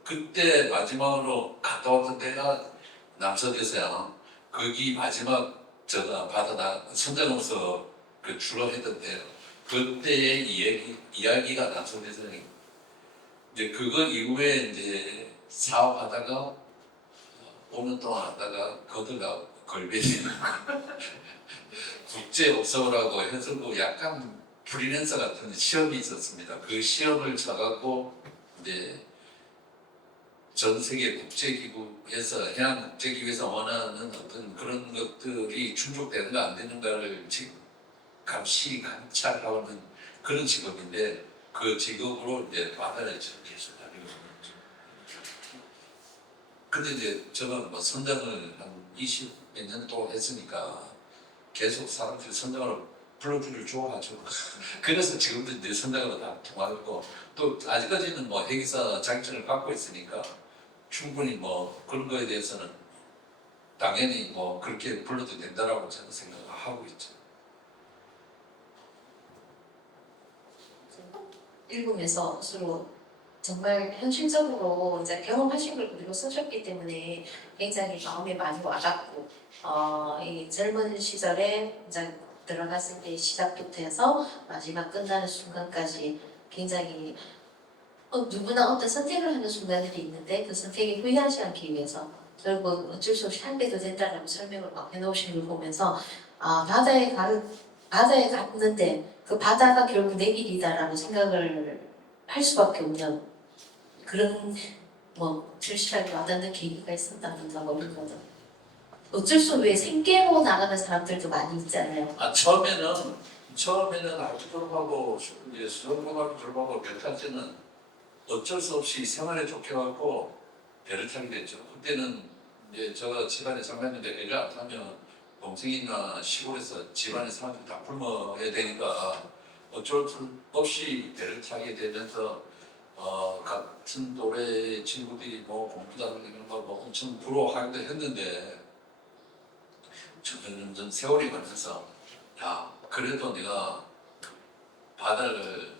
그때 마지막으로 갔다 왔던 데가 남서대서야. 거기 마지막 제가 선장으로서 그 출업했던 때 그때의 이야기가 남서대서니 이제 그거 이후에 이제 사업하다가 5년 동안 하다가 거들가 걸배는 국제업소라고 해서 뭐 약간 프리랜서 같은 시험이 있었습니다. 그 시험을 쳐갖고 이제 전 세계 국제기구에서 해양 국제기구에서 원하는 어떤 그런 것들이 충족되는가 안 되는가를 감시 관찰하는 그런 직업인데 그 직업으로 이제 바다를 계속 다니고 있죠. 근데 이제 제가 뭐 선장을 한 20몇 년 동안 했으니까 계속 사람들이 선장으로 불러주기를 좋아하죠. 그래서 지금도 이제 선장으로 다 통하고 또 아직까지는 뭐 해기사 자격증을 갖고 있으니까 충분히 뭐 그런 거에 대해서는 당연히 뭐 그렇게 불러도 된다라고 저는 생각을 하고 있죠. 읽으면서 서로 정말 현실적으로 이제 경험하신 걸 그대로 쓰셨기 때문에 굉장히 마음에 많이 와닿고 이 젊은 시절에 이제 들어갔을 때 시작부터 해서 마지막 끝나는 순간까지 굉장히 누구나 어떤 선택을 하는 순간들이 있는데 그 선택에 후회하지 않기 위해서 결국 어쩔 수 없이 하게 더 된다라고 설명을 막 해놓으신 걸 보면서 바다에 갔는데 그 바다가 결국 내 길이다라고 생각을 할 수밖에 없는 그런 뭐 절실하게 와닿는 계기가 있었다든가 뭐 이런 거는 어쩔 수 없이 왜 생계로 나가는 사람들도 많이 있잖아요. 처음에는 학교 졸업하고 이제 수험고등학교 졸업하고 배 탈 때는 어쩔 수 없이 생활에 쫓겨갖고 배를 타게 됐죠. 그때는 이제 제가 집안에 장난인데 배를 안 타면 동생이나 시골에서 집안에 사람들이 다 굶어야 되니까 어쩔 수 없이 배를 타게 되면서 같은 또래 친구들이 뭐 공부도 하는 이런 거 뭐 엄청 부러워하기도 했는데 점점 세월이 가면서 야 그래도 내가 바다를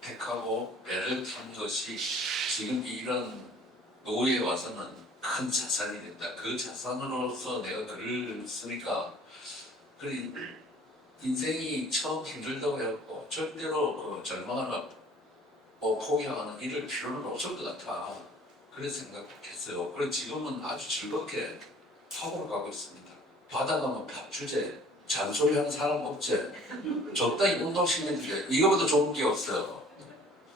택하고 배를 탄 것이 지금 이런 노후에 와서는 큰 자산이 된다. 그 자산으로서 내가 글을 쓰니까 그 인생이 처음 힘들다고 해갖고 절대로 그 절망하거나 포기하거나 이럴 필요는 없을 것 같아. 그래서 생각했어요. 그래서 지금은 아주 즐겁게 하고 가고 있습니다. 바다 가면 밥 주제, 잔소리하는 사람 없제, 적당히 운동시키는 주제, 이거보다 좋은 게 없어요.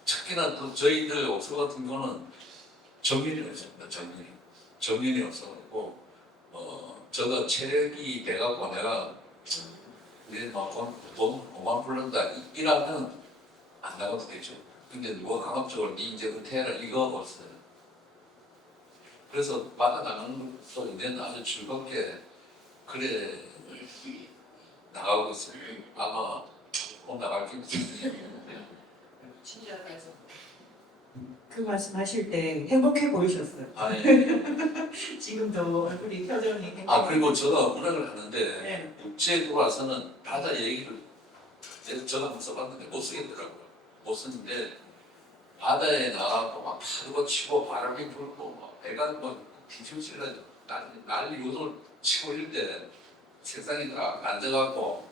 특히나 또 저희들 옥수 같은 거는 정년이 없습니다. 정년이 없어가지고 저도 체력이 돼갖고 내가 이제 막돈 5만 불른다 이라면 안 나가도 되죠. 근데 누가 강압적으로 니 이제 은퇴해라 이거 없어요. 그래서 바다 나가는 것도 이제는 아주 즐겁게 그래 나가고 있어요. 아마 꼭 나갈 게 있어요. 친절해서 그 말씀하실 때 행복해 보이셨어요. 아니, 지금도 얼굴이 표정이 그리고 제가 문학을 하는데 네. 육지에 들어와서는 바다 얘기를 제가 한번 써봤는데 못 쓰겠더라고요. 못 쓰는데 바다에 나가고 막 파도가 치고 바람이 불고 막 배가 뭐 뒤집질러 난리 요동을 치고 이럴 때 세상에 다 앉아갖고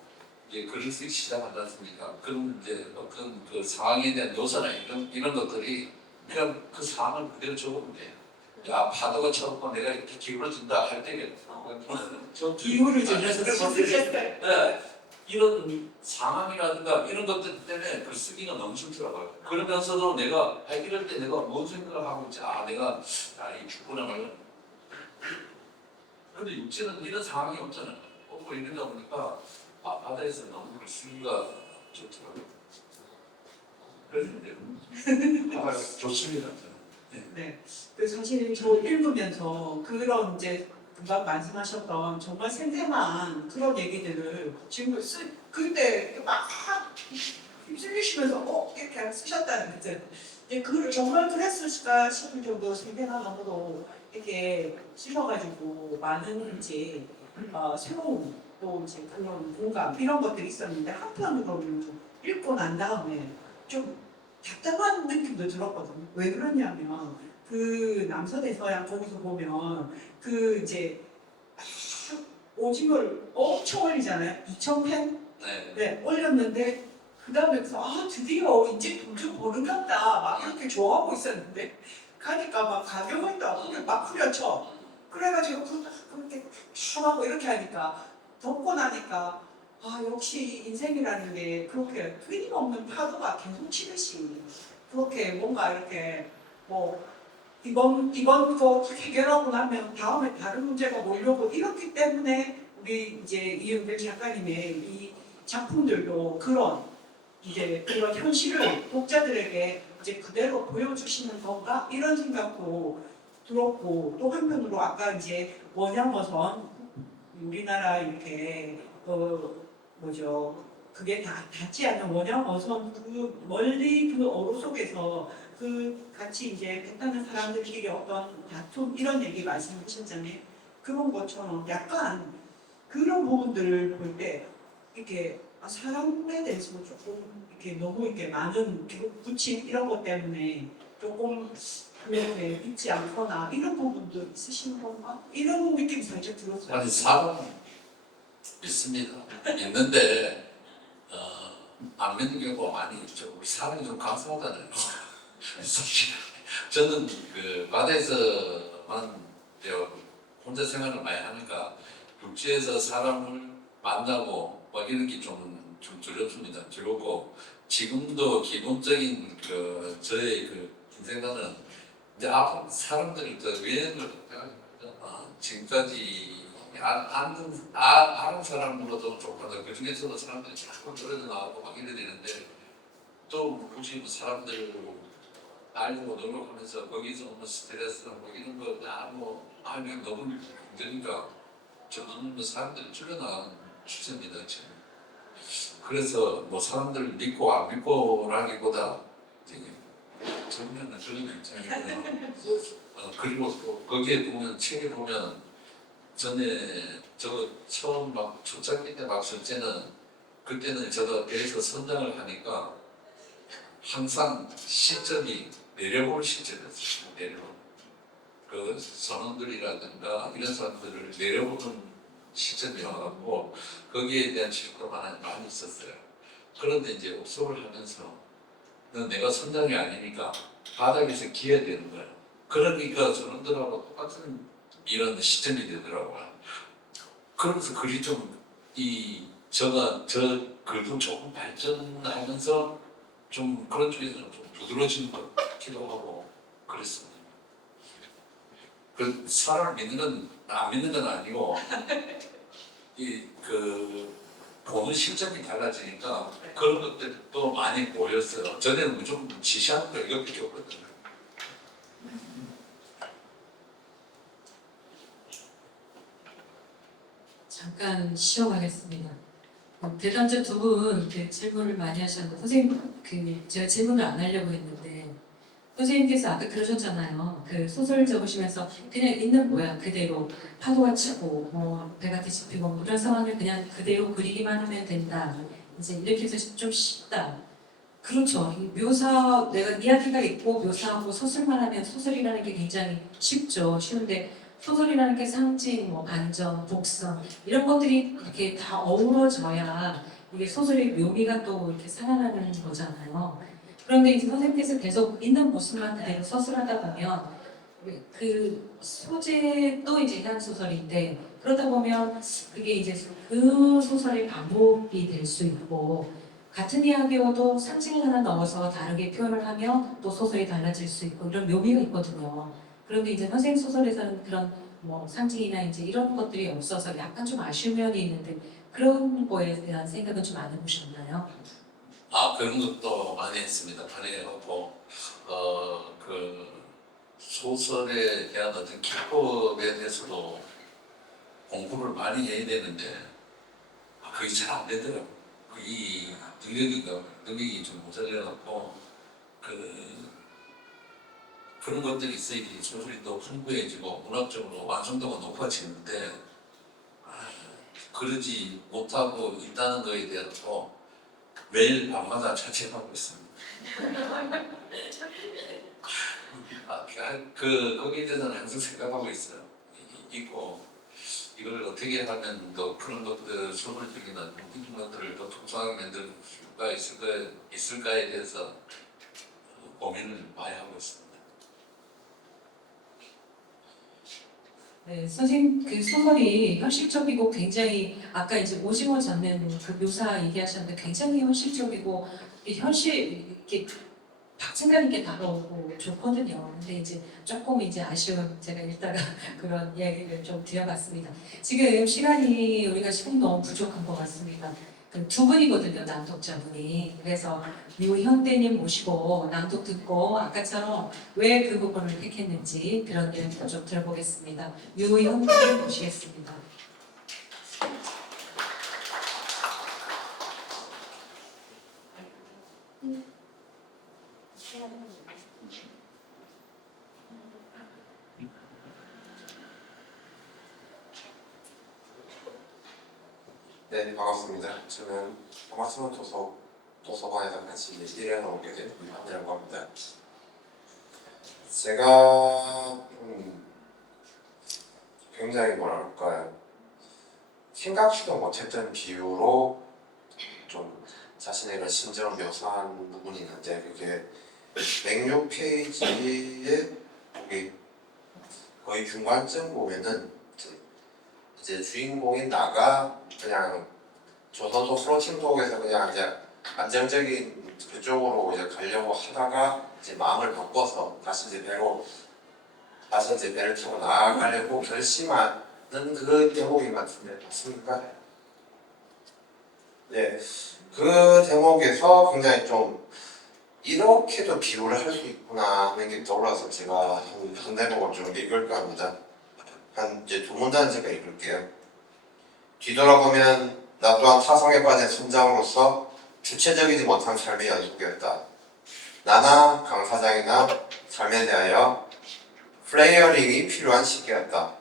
이제 글을 쓰기 시작하지 않습니까? 그럼 이제 어떤 그 상황에 대한 묘사나 이런 것들이 그냥 그 상황을 그대로 적으면 돼요. 야 파도가 쳐갖고 내가 이렇게 기울어진다 할 때는 기후를 들여서 쓰셨어요. 네, 이런 상황이라든가 이런 것들 때문에 글 쓰기가 너무 좋더라고요. 그러면서도 내가 이럴 때 내가 뭔 생각을 하고 있지? 내가 이 죽구나 말이야. 근데 육지는 이런 상황이 없잖아요. 없고 이러다 보니까 바다에서 너무 글 쓰기가 좋더라고요. 그래서 이제 좋습니다. 네. 그 사실 저 읽으면서 그런 이제 금방 말씀하셨던 정말 생생한 그런 얘기들을 지금 그때 막 휩쓸리시면서 이렇게 쓰셨다는 거죠. 이제 글을 정말 그랬을까 싶을 정도 생생한 언어로 이렇게 쓰셔가지고 많은 이제 새로운 또 이제 그런 공감 이런 것들이 있었는데 한편으로는 읽고 난 다음에 좀 답답한 느낌도 들었거든요. 왜 그러냐면 그 남서대 서양 거기서 보면 그 이제 오징어를 엄청 올리잖아요. 2,000펜 네. 네, 올렸는데 그 다음에 드디어 이제 좀 모르겠다 막 이렇게 좋아하고 있었는데 가니까 막 가격을 막 후려쳐. 그래가지고 그렇게 하고 이렇게 하니까 덮고 나니까 역시 인생이라는 게 그렇게 끊임없는 파도가 계속 치듯이 그렇게 뭔가 이렇게 뭐 이번 거 해결하고 나면 다음에 다른 문제가 몰려오고 이렇기 때문에 우리 이제 이은별 작가님의 이 작품들도 그런 이제 그런 현실을 독자들에게 이제 그대로 보여주시는 건가 이런 생각도 들었고 또 한편으로 아까 이제 원양어선 우리나라 이렇게 그게 다 닿지 않는 원양어선 그 멀리 그 어로 속에서 그 같이 이제 했다는 사람들끼리 어떤 다툼 이런 얘기 말씀하셨잖아요. 그런 것처럼 약간 그런 부분들을 볼 때 이렇게 사람에 대해서 조금 이렇게 너무 이렇게 많은 부침 이런 것 때문에 조금 그렇게 믿지 않거나 이런 부분도 있으신 건가? 이런 느낌이 살짝 들었어요. 아니 사람 믿습니다. 믿는데 안 믿는 경우가 많이 있죠. 우리 사람이 좀 감사하잖아요. 저는 그 바다에서만 혼자 생활을 많이 하니까 육지에서 사람을 만나고 막 이런 게 좀 두렵습니다. 두렵고 지금도 기본적인 그 저의 그 인생관은 이제 앞으로 사람들이 더 여행을 지금까지 아는 사람으로도 좋거든. 그 중에서도 사람들이 자꾸 떨어져 나오고 막 이래야 되는데 또 굳이 뭐 사람들 알고 노력하면서 거기서 오는 스트레스 뭐 이런 거 그냥 너무 힘드니까 저는 뭐 사람들이 줄여나가는 추세입니다 지금. 그래서 뭐 사람들 믿고 안 믿고라기보다 정면은 그런 입장이고요. 그리고 또 거기에 보면 책에 보면 전에 저 처음 막 초창기 때 막 쓸 때는 그때는 제가 배에서 선장을 하니까 항상 시점이 내려볼 시점이었어요. 내려볼. 그 선원들이라든가 이런 사람들을 내려보는 시점이어갖고 거기에 대한 질투가 많이 있었어요. 그런데 이제 옥석을 하면서 내가 선장이 아니니까 바닥에서 기어야 되는 거예요. 그러니까 선원들하고 똑같은 이런 시점이 되더라고요. 그러면서 글이 저 글도 조금 발전하면서 좀 그런 쪽에서 좀 부드러워진 것 같기도 하고 그랬습니다. 그 사람을 믿는 건 안 믿는 건 아니고 보는 시점이 달라지니까 그런 것들도 많이 보였어요. 전에는 무조건 지시하는 거 이렇게 없거든요. 잠깐 쉬어가겠습니다. 대담자 두 분 질문을 많이 하셨는데 선생님 제가 질문을 안 하려고 했는데 선생님께서 아까 그러셨잖아요. 그 소설 적으시면서 그냥 있는 모양 그대로 파도가 치고 뭐 배가 뒤집히고 뭐 이런 상황을 그냥 그대로 그리기만 하면 된다. 이제 이렇게 해서 좀 쉽다. 그렇죠. 이 내가 이야기가 있고 묘사하고 소설만 하면 소설이라는 게 굉장히 쉬운데 소설이라는 게 상징, 뭐 반전, 복선 이런 것들이 이렇게 다 어우러져야 이게 소설의 묘미가 또 이렇게 살아나는 거잖아요. 그런데 이제 선생님께서 계속 있는 모습만 그대로 서술하다 보면 그 소재도 이제 해양 소설인데 그러다 보면 그게 이제 그 소설의 반복이 될 수 있고 같은 이야기여도 상징을 하나 넣어서 다르게 표현을 하면 또 소설이 달라질 수 있고 이런 묘미가 있거든요. 그런데 이제 선생님 소설에서는 그런 뭐 상징이나 이제 이런 것들이 없어서 약간 좀 아쉬운 면이 있는데 그런 거에 대한 생각은 좀 안 해보셨나요? 그런 것도 많이 했습니다. 많이 해갖고 그 소설에 대한 어떤 기법에 대해서도 공부를 많이 해야 되는데 그게 잘 안 되더라고요. 이 능력이 좀 모자라갖고 그런 것들이 있어야지 소설이 더 풍부해지고 문학적으로 완성도가 높아지는데 그러지 못하고 있다는 것에 대해서 매일 밤마다 자책하고 있습니다. 거기에 대해서는 항상 생각하고 있어요. 있고 이걸 어떻게 하면 더 그런 것들 소설적이나 이런 것들을 더 풍성하게 만들 수가 있을까에 대해서 고민을 많이 하고 있습니다. 네, 선생님 그 소설이 현실적이고 굉장히 아까 이제 오징어 잡는 그 묘사 얘기하셨는데 굉장히 현실적이고 이렇게 박진감 있게 다가오고 좋거든요. 근데 이제 조금 이제 아쉬운 제가 읽다가 그런 이야기를 좀 드려봤습니다. 지금 시간이 우리가 지금 너무 부족한 것 같습니다. 그 두 분이거든요, 낭독자분이. 그래서 유현대님 모시고 낭독 듣고 아까처럼 왜 그 부분을 택했는지 그런 이야기도 좀 들어보겠습니다. 유현대님 모시겠습니다. 네, 반갑습니다. 저는 토마스원 도서관에서 같이 일을 나오게 된 이한이라고 합니다. 제가 굉장히 뭐랄까요, 생각지도 못했던 비유로 좀 자신의 그런 심정을 묘사한 부분이 있는데 그게 106페이지에 거의 중간쯤 보면은 이제 주인공인 나가 그냥 조선소 플로팅독에서 그냥 이제 안정적인 그쪽으로 이제 가려고 하다가 이제 마음을 바꿔서 다시 이제 배를 타고 나아가려고 결심하는 그 대목인 것 같은데 맞습니까? 네, 그 대목에서 굉장히 좀 이렇게도 비유를 할 수 있구나 하는 게 떠올라서 제가 한 대목을 좀 읽을까 합니다. 한 이제 두 문단 제가 읽을게요. 뒤돌아보면 나 또한 타성에 빠진 선장으로서 주체적이지 못한 삶의 연속이었다. 나나 강 사장이나 삶에 대하여 플레이어링이 필요한 시기였다.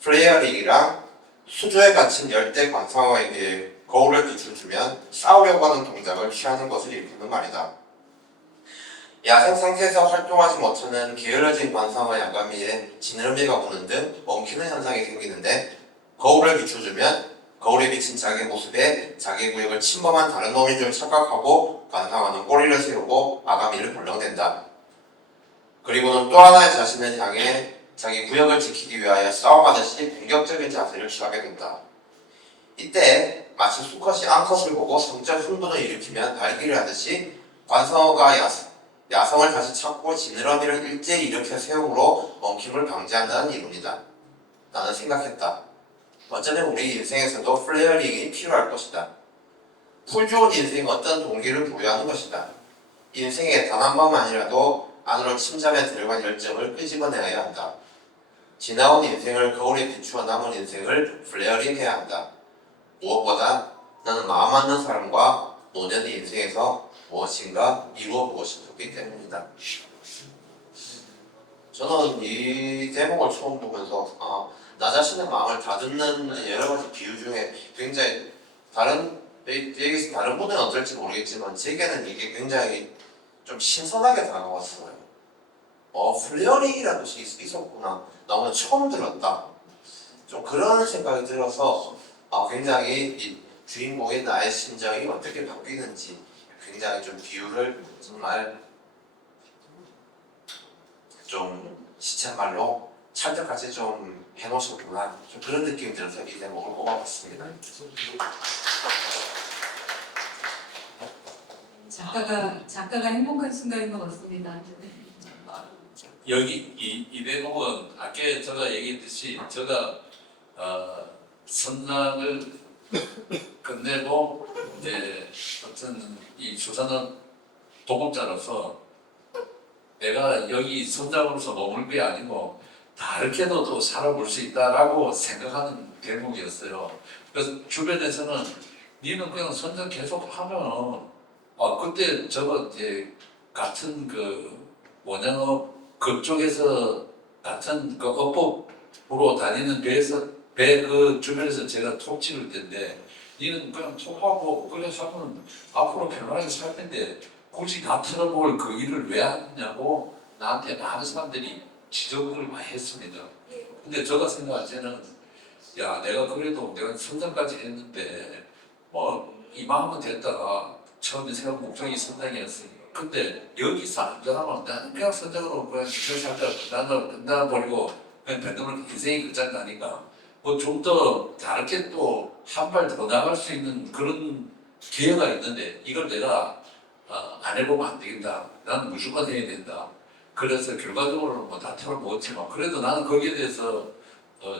플레이어링이랑 수조에 갇힌 열대 관상어에게 거울을 비춰주면 싸우려고 하는 동작을 취하는 것을 일컫는 말이다. 야생 상태에서 활동하지 못하는 게을러진 관상어 야감이에 지느러미가 오는 등 엉키는 현상이 생기는데 거울을 비춰주면 거울에 비친 자기 모습에 자기 구역을 침범한 다른 놈인 줄 착각하고 관상어는 꼬리를 세우고 아가미를 벌렁댄다. 그리고는 또 하나의 자신을 향해 자기 구역을 지키기 위하여 싸움하듯이 공격적인 자세를 취하게 된다. 이때 마치 수컷이 암컷을 보고 성적 흥분을 일으키면 발기를 하듯이 관상어가 야성을 다시 찾고 지느러미를 일제히 일으켜 세움으로 엉킴을 방지한다는 이론이다. 나는 생각했다. 어쩌면 우리 인생에서도 플레어링이 필요할 것이다. 풀 좋은 인생에 어떤 동기를 부여하는 것이다. 인생에 단 한 번만이라도 안으로 침잠에 들어간 열정을 끄집어내야 한다. 지나온 인생을 거울에 비추어 남은 인생을 플레어링해야 한다. 무엇보다 나는 마음 맞는 사람과 노년의 인생에서 무엇인가 이루어보고 싶었기 때문이다. 저는 이 대목을 처음 보면서 나 자신의 마음을 다듬는 여러 가지 비유 중에 굉장히 다른 분은 어떨지 모르겠지만 제게는 이게 굉장히 좀 신선하게 다가왔어요. 플레어링이라는 것이 있었구나. 나 오늘 처음 들었다. 좀 그런 생각이 들어서 굉장히 이 주인공의 나의 심정이 어떻게 바뀌는지 굉장히 좀 비유를 정말 좀 시쳇말로 찰떡같이 좀 해놓으셨구나. 좀 그런 느낌이 들어서 이 대목을 뽑아봤습니다. 작가가 행복한 순간인 것 같습니다. 여기 이 대목은 아까 제가 얘기했듯이 제가 선락을 끝내고 이제 어떤 이 수산업 동업자로서 내가 여기 선장으로서 머물 게 아니고 다르게도 또 살아볼 수 있다라고 생각하는 대목이었어요. 그래서 주변에서는 니는 그냥 선장 계속 하면 그때 저거 이제 같은 그 원양업 그쪽에서 같은 그 업법으로 다니는 배 그 주변에서 제가 톡 찍을 텐데 니는 그냥 톡하고 그래 살면 앞으로 편안하게 살 텐데 굳이 다 털어먹을 그 일을 왜 하느냐고 나한테 많은 사람들이 지적을 많이 했습니다. 근데 제가 생각할 때는 야 내가 그래도 내가 선장까지 했는데 이만하면 됐다. 처음에 생각 목적이 선장이었으니까. 근데 여기서 안전하면 나는 그냥 선장으로 그냥 인생 살다 끝나버리고 그냥 변동을 인생이 끝장나니까 좀 더 다르게 또 한 발 더 나갈 수 있는 그런 기회가 있는데 이걸 내가 안 해보면 안 되겠다. 나는 무조건 해야 된다. 그래서 결과적으로 다 털어먹었지만 그래도 나는 거기에 대해서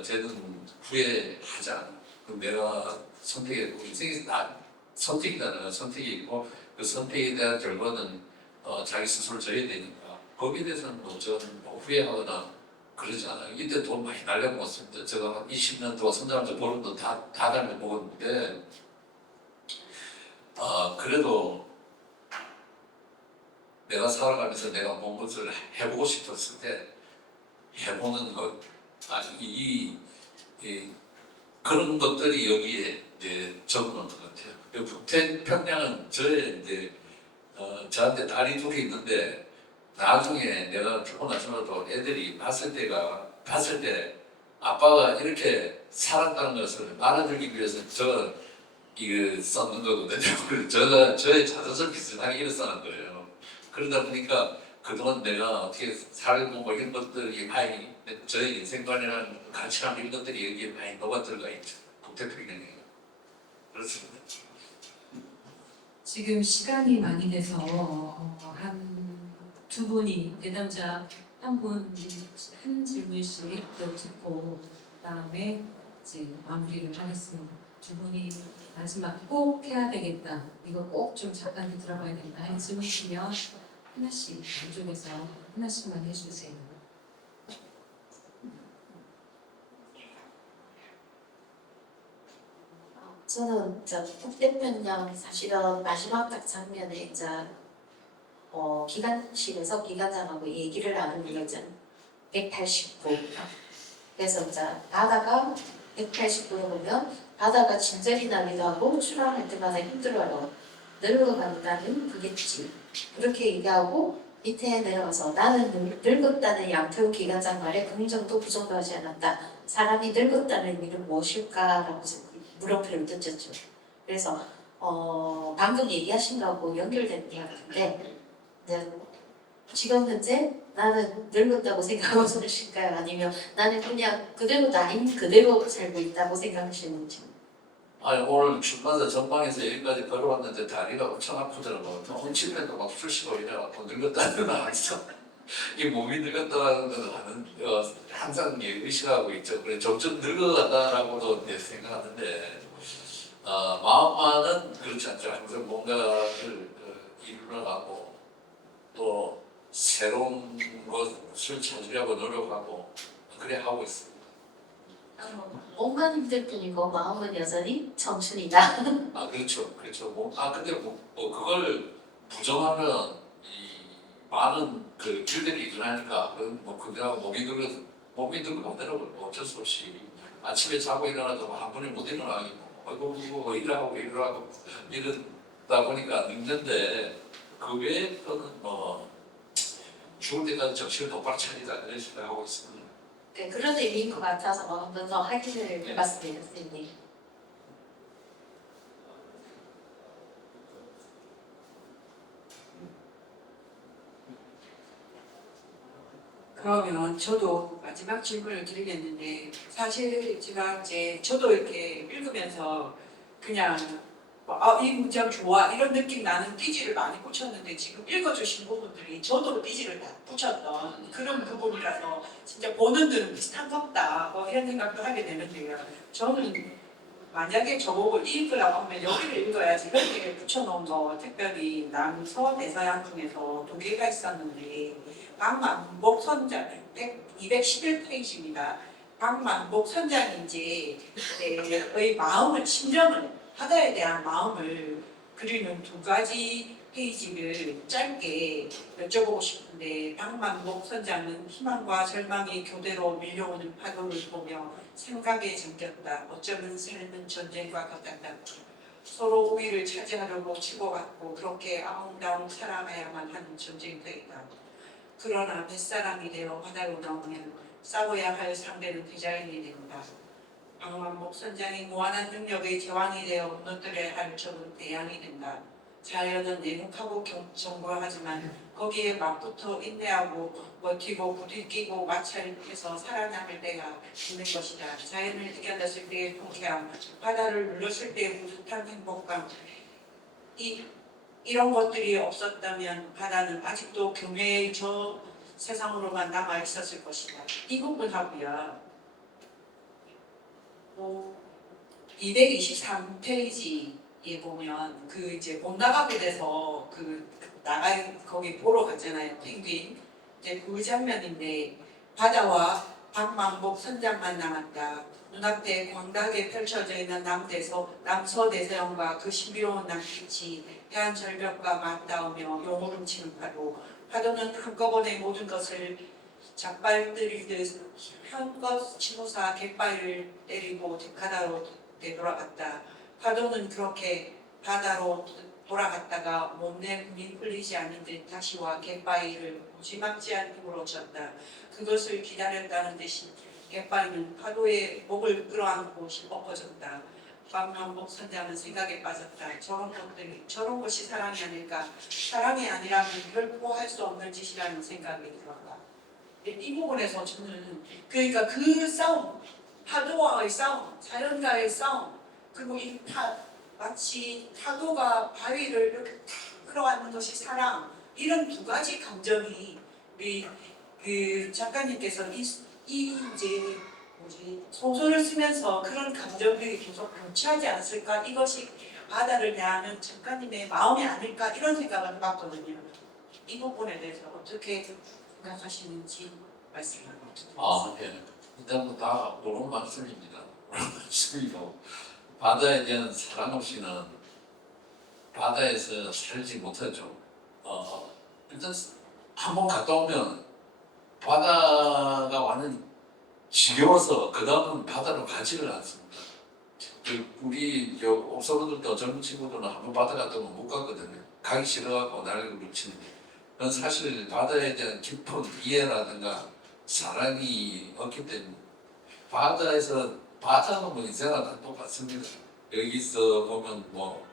쟤는 후회하지 않아. 내가 선택했고 인생이 선택이잖아요. 선택이 있고 그 선택에 대한 결과는 자기 스스로 져야 되니까 거기에 대해서는 저는 후회하거나 그러지 않아요. 이때 돈 많이 날려먹었습니다. 제가 한 20년 동안 선장하면서 버는 돈 다 날려먹었는데 그래도 내가 살아가면서 내가 뭔 것을 해보고 싶었을 때 해보는 것 그런 것들이 여기에 이제 적어놓은 것 같아요. 북태평양은 저한테 딸이 둘이 있는데 나중에 내가 죽고 나서도 애들이 봤을 때 아빠가 이렇게 살았다는 것을 알아주기 위해서 이거 썼는 거거든요. 저의 자존심 비슷하게 일어서는 거예요. 그러다 보니까 그동안 내가 어떻게 살고 뭐 이런 것들이 많이 저의 인생관이라는 가치관 이런 것들이 여기에 많이 녹아들어가 있죠. 북태평양에. 그렇습니다. 지금 시간이 많이 돼서 한 두 분이 대담자 한 질문씩 또 듣고 그다음에 이제 마무리를 하겠습니다. 두 분이 마지막 꼭 해야 되겠다. 이거 꼭 좀 잠깐 들어봐야 된다. 하는 질문 있으면 하나씩 이쪽에서 하나씩만 해주세요. 저는 북태평양 사실은 마지막 딱 장면에 이제 기관실에서 기관장하고 얘기를 나누는 거죠. 189. 그래서 이제 바다가 189로 보면 바다가 진절이 나기도 하고 출항할 때마다 힘들어요. 늙어간다는 그겠지. 그렇게 얘기하고 밑에 내려가서 나는 늙었다는 양태우 기관장 말에 긍정도 부정도 하지 않았다. 사람이 늙었다는 의미는 무엇일까라고 물음표를 던졌죠. 그래서 방금 얘기하신 거하고 연결된 이야기인데 네, 지금 현재 나는 늙었다고 생각하고 사실까요? 아니면 나는 그냥 그대로 나인 그대로 살고 있다고 생각하시는지. 아니 오늘 출판사 전방에서 여기까지 걸어왔는데 다리가 엄청 아프더라고. 엉치면도 막 쑤시고 이래갖고 늙었다는 건 아니죠. 이 몸이 늙었다는 건 항상 의식하고 있죠. 그래 점점 늙어간다라고도 생각하는데 마음만은 그렇지 않죠. 항상 뭔가를 이루어가고 또 새로운 것을 찾으려고 노력하고 그래 하고 있습니다. 몸만 힘들 뿐이고 마음은 여전히 청춘이다. 아 그렇죠, 그렇죠. 근데 그걸 부정하면 이 많은 그 일들이 일어나니까 그냥 몸이 늙고 하더라고요. 어쩔 수 없이 아침에 자고 일어나도 한 번에 못 일어나고 아이고 일하고 이러다 보니까 늙는데 그 외에는 죽을 때까지 정신을 똑바로 차리자 이런 생각하고 있습니다. 네, 그런 의미인 것 같아서 한 번 더 확인을 해봤습니다, 선생님. 그러면 저도 마지막 질문을 드리겠는데 사실 제가 이제 저도 이렇게 읽으면서 그냥 이 문장 좋아 이런 느낌 나는 띠지를 많이 붙였는데 지금 읽어주신 부분들이 저도 띠지를 다 붙였던 그런 부분이라서 진짜 보는들은 비슷한 겁다 이런 생각도 하게 되는데요. 저는 만약에 저보고 읽으라고 하면 여기를 읽어야지 여기에 붙여놓은 거 특별히 남서 대서양 중에서 두 개가 있었는데 박만복 선장 211페이지입니다. 박만복 선장인지 의 마음을 심정을 바다에 대한 마음을 그리는 두 가지 페이지를 짧게 여쭤보고 싶은데 박만복 선장은 희망과 절망이 교대로 밀려오는 파도를 보며 생각에 잠겼다. 어쩌면 삶은 전쟁과 같았다. 서로 우위를 차지하려고 치고받고 그렇게 아웅다웅 살아가야만 하는 전쟁터이다. 그러나 뱃사람이 되어 바다로 나오면 싸워야 할 상대는 디자인이 된다. 박만복 선장이 무한한 능력의 제왕이 되어 무너뜨려야 할 적은 대양이 된다. 자연은 내묵하고 정교하지만 거기에 맞붙어 인내하고 버티고 부딪히고 마찰해서 살아남을 때가 있는 것이다. 자연을 이겨냈을 때의 통쾌함, 바다를 눌렀을 때의 뿌듯한 행복감, 이런 것들이 없었다면 바다는 아직도 경외의 저 세상으로만 남아 있었을 것이다. 이 부분하고요. 223페이지에 보면 그 이제 못 나가게 돼서 거기 보러 갔잖아요. 펭귄. 이제 그 장면인데 바다와 박만복 선장만 남았다. 눈앞에 광각에 펼쳐져 있는 남서대서양과 그 신비로운 남빛이 해안 절벽과 맞닿으며 용오름치는 파도. 파도는 한꺼번에 모든 것을 잡발들이듯 현것 치무사 갯바위를 때리고 바다로 되돌아갔다. 파도는 그렇게 바다로 돌아갔다가 몸내 미 풀리지 않은 듯 다시와 갯바위를 무지막지한 힘으로 쳤다. 그것을 기다렸다는 듯이 갯바위는 파도에 목을 끌어안고 엎어졌다. 박만복 선장은 생각에 빠졌다. 저런 것이 사랑이 아닐까. 사랑이 아니라면 결코 할 수 없는 짓이라는 생각이 들었다. 이 부분에서 저는 그러니까 그 싸움, 파도와의 싸움, 자연과의 싸움, 그리고 마치 파도가 바위를 이렇게 탁 끌어안는 것이 사랑, 이런 두 가지 감정이 우리 그 작가님께서 이제 소설을 쓰면서 그런 감정들이 계속 교차하지 않았을까? 이것이 바다를 향하는 작가님의 마음이 아닐까? 이런 생각을 해봤거든요. 이 부분에 대해서 어떻게 생각하시는지 말씀을 드리겠습니다. 예. 일단 다 옳은 말씀입니다. 옳은 말씀이고 바다에 대한 사랑 없이는 바다에서 살지 못하죠. 일단 한번 갔다 오면 바다가 완전 지겨워서 그 다음은 바다로 가지를 않습니다. 우리 옥사분들도 젊은 친구들은 한번 바다 갔다 오면 못 가거든요. 가기 싫어하고 날개를 붙이는데 그건 사실 바다에 대한 깊은 이해라든가 사랑이 없기 때문에 바다는 뭐 인생과 다 똑같습니다. 여기서 보면 뭐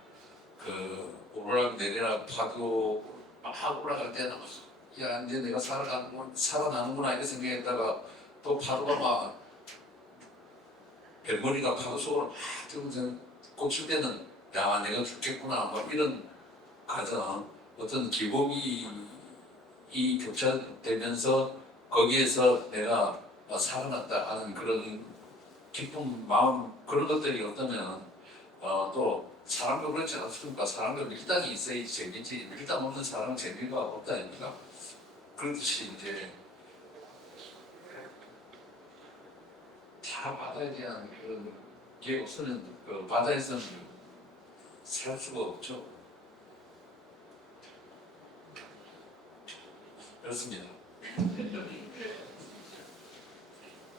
그 오르락 내리락 파도 막 올라갈 때는 야 이제 내가 살아나는구나 이렇게 생각했다가 또 파도가 막 뱃머리가 파도 속으로 막 들어오면서 꽂힐 때는 야 내가 죽겠구나 뭐 이런 과정 어떤 기복이 교차되면서 거기에서 내가 살아났다 하는 그런 기쁜 마음 그런 것들이 어떠면 또 사람도 그렇지 않습니까? 사람도 밀당이 있어야지 재미지 밀당 없는 사람은 재미가 없다 아닙니까? 그렇듯이 이제 다 바다에 대한 그런 게 없으면 그 바다에서는 살 수가 없죠. 그렇습니다.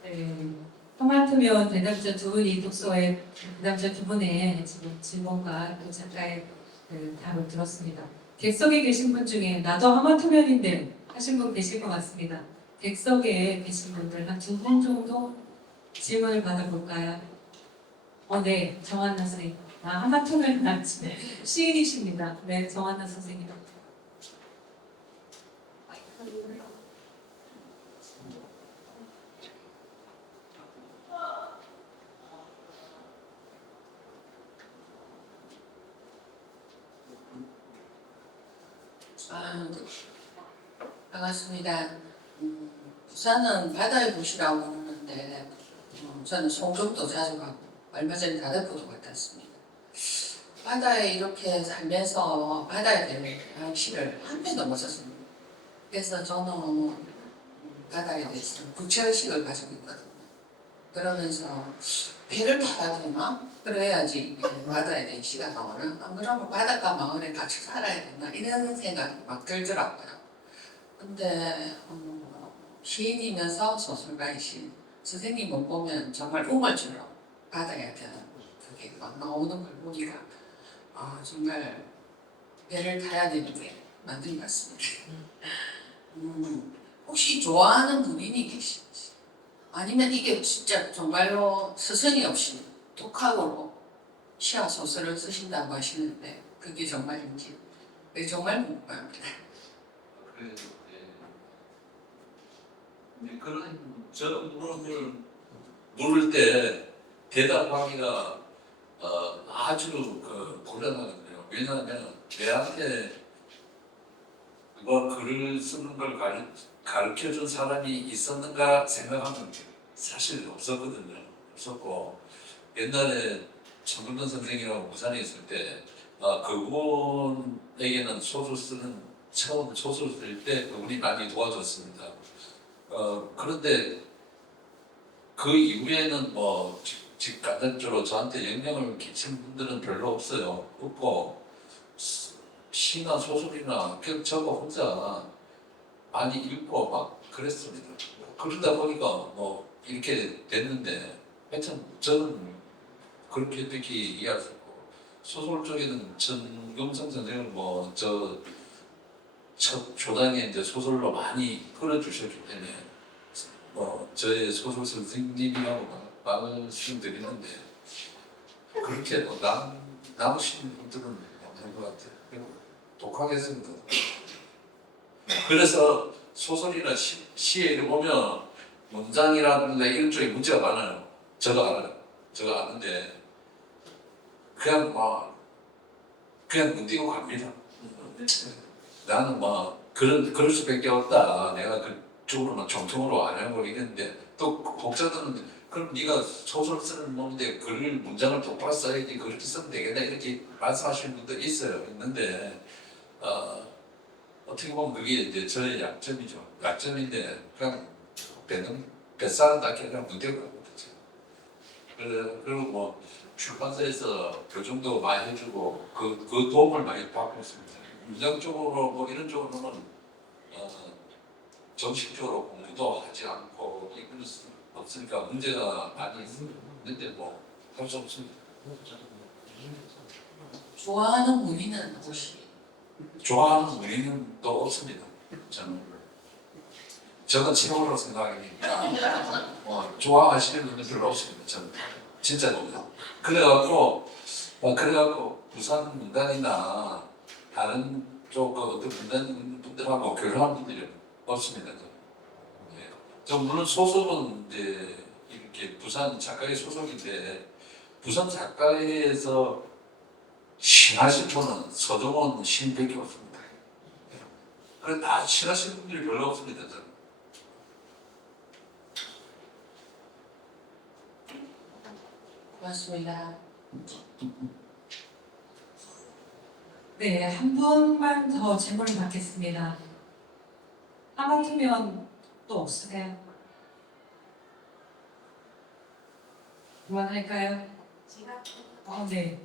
네. 토마토면 대담전 두 분이 독서에 대담전 두 분의 지금 질문과 또 작가의 그 답을 들었습니다. 객석에 계신 분 중에 나도 하마터면인데 하신 분 계실 것 같습니다. 객석에 계신 분들 한 두 분 정도 질문을 받아볼까요? 네, 정한나 선생님. 하마터면 낫지. 시인이십니다. 네, 정한나 선생님. 반갑습니다. 부산은 바다의 도시라고 하는데 저는 송정도 자주 가고 얼마 전에 다대포도 갔다 왔습니다. 바다에 이렇게 살면서 바다에 대한 시를 한 편도 못 썼습니다. 그래서 저는 바다에 대해서 구체의식을 가지고 있거든요. 그러면서 배를 타야 되나? 그래야지 바다에 대한 시가 나오나? 안 그러면 바닷가 마을에 같이 살아야 되나? 이런 생각이 막 들더라고요. 근데 시인이면서 소설가이신 선생님을 보면 정말 우물처럼 바다에 대한 그게 막 나오는 걸 보니까 정말 배를 타야 되는데 만든 것 같습니다. 혹시 좋아하는 분인이 계신지 아니면 이게 진짜 정말로 스승이 없이 독학으로 시와 소설을 쓰신다고 하시는데 그게 정말인지 정말 궁금합니다. 그래서 그런 저런 물음을 물을 때 대답하기가 아주 곤란하거든요. 왜냐하면 내한테 뭐 글을 쓰는 걸 가르쳐준 사람이 있었는가 생각하면 사실 없었거든요. 없었고 옛날에 정근돈 선생이라고 부산에 있을 때 그분에게는 처음 소설 쓸 때 그분이 많이 도와줬습니다. 그런데 그 이후에는 뭐 직간접적으로 저한테 영향을 끼친 분들은 별로 없고 시나 소설이나 그냥 저거 혼자 많이 읽고 막 그랬습니다. 그러다 보니까 뭐 이렇게 됐는데 하여튼 저는 그렇게 특히 이해하고 소설 쪽에는 전경선 선생은 첫 초당에 이제 소설로 많이 끌어주셨기 때문에 저의 소설 선생님이라고 말씀드리는데 그렇게 남으신 분들은 없는 것 같아요. 독하게 했습니다. 그래서 소설이나 시에 보면 문장이라든가 이런 쪽에 문제가 많아요. 저도 알아요. 제가 아는데 그냥 문띄고 갑니다. 나는 그럴 수밖에 없다. 내가 그쪽으로는 정통으로 안 하고 이랬는데 또 혹자들은 그럼 네가 소설 쓰는 놈인데 글을 문장을 똑바로 써야지 그렇게 쓰면 되겠다 이렇게 말씀하시는 분도 있는데 어떻게 보면 그게 이제 저의 약점이죠. 약점인데 그냥 뱃살은 닿게 그냥 문띄고 갑니다. 그리고 뭐 출판사에서 교정도 많이 해주고 그 도움을 많이 받고 있습니다. 문장 쪽으로 뭐 이런 쪽으로는 정식적으로 공부도 하지 않고 이걸 없으니까 문제가 많이 있는데 뭐 할 수 없습니다. 좋아하는 무리는 혹시 좋아하는 무리는 또 없습니다. 저는 최고로 생각합니다. 좋아하시는 분들 별로 없습니다. 저는 진짜입니다. 그래갖고 부산 문단이나 다른 쪽 어떤 문단 분들하고 교류하는 분들이 없습니다. 저 물론 소속은 이제 이렇게 부산 작가의 소속인데 부산 작가에서 친하신 분은 서정원 시인밖에 없습니다. 그래 다 친하신 분들이 별로 없습니다. 저는. 고맙습니다. 네, 한 분만 더 질문을 받겠습니다. 하마터면 또 없으세요? 그만할까요? 네.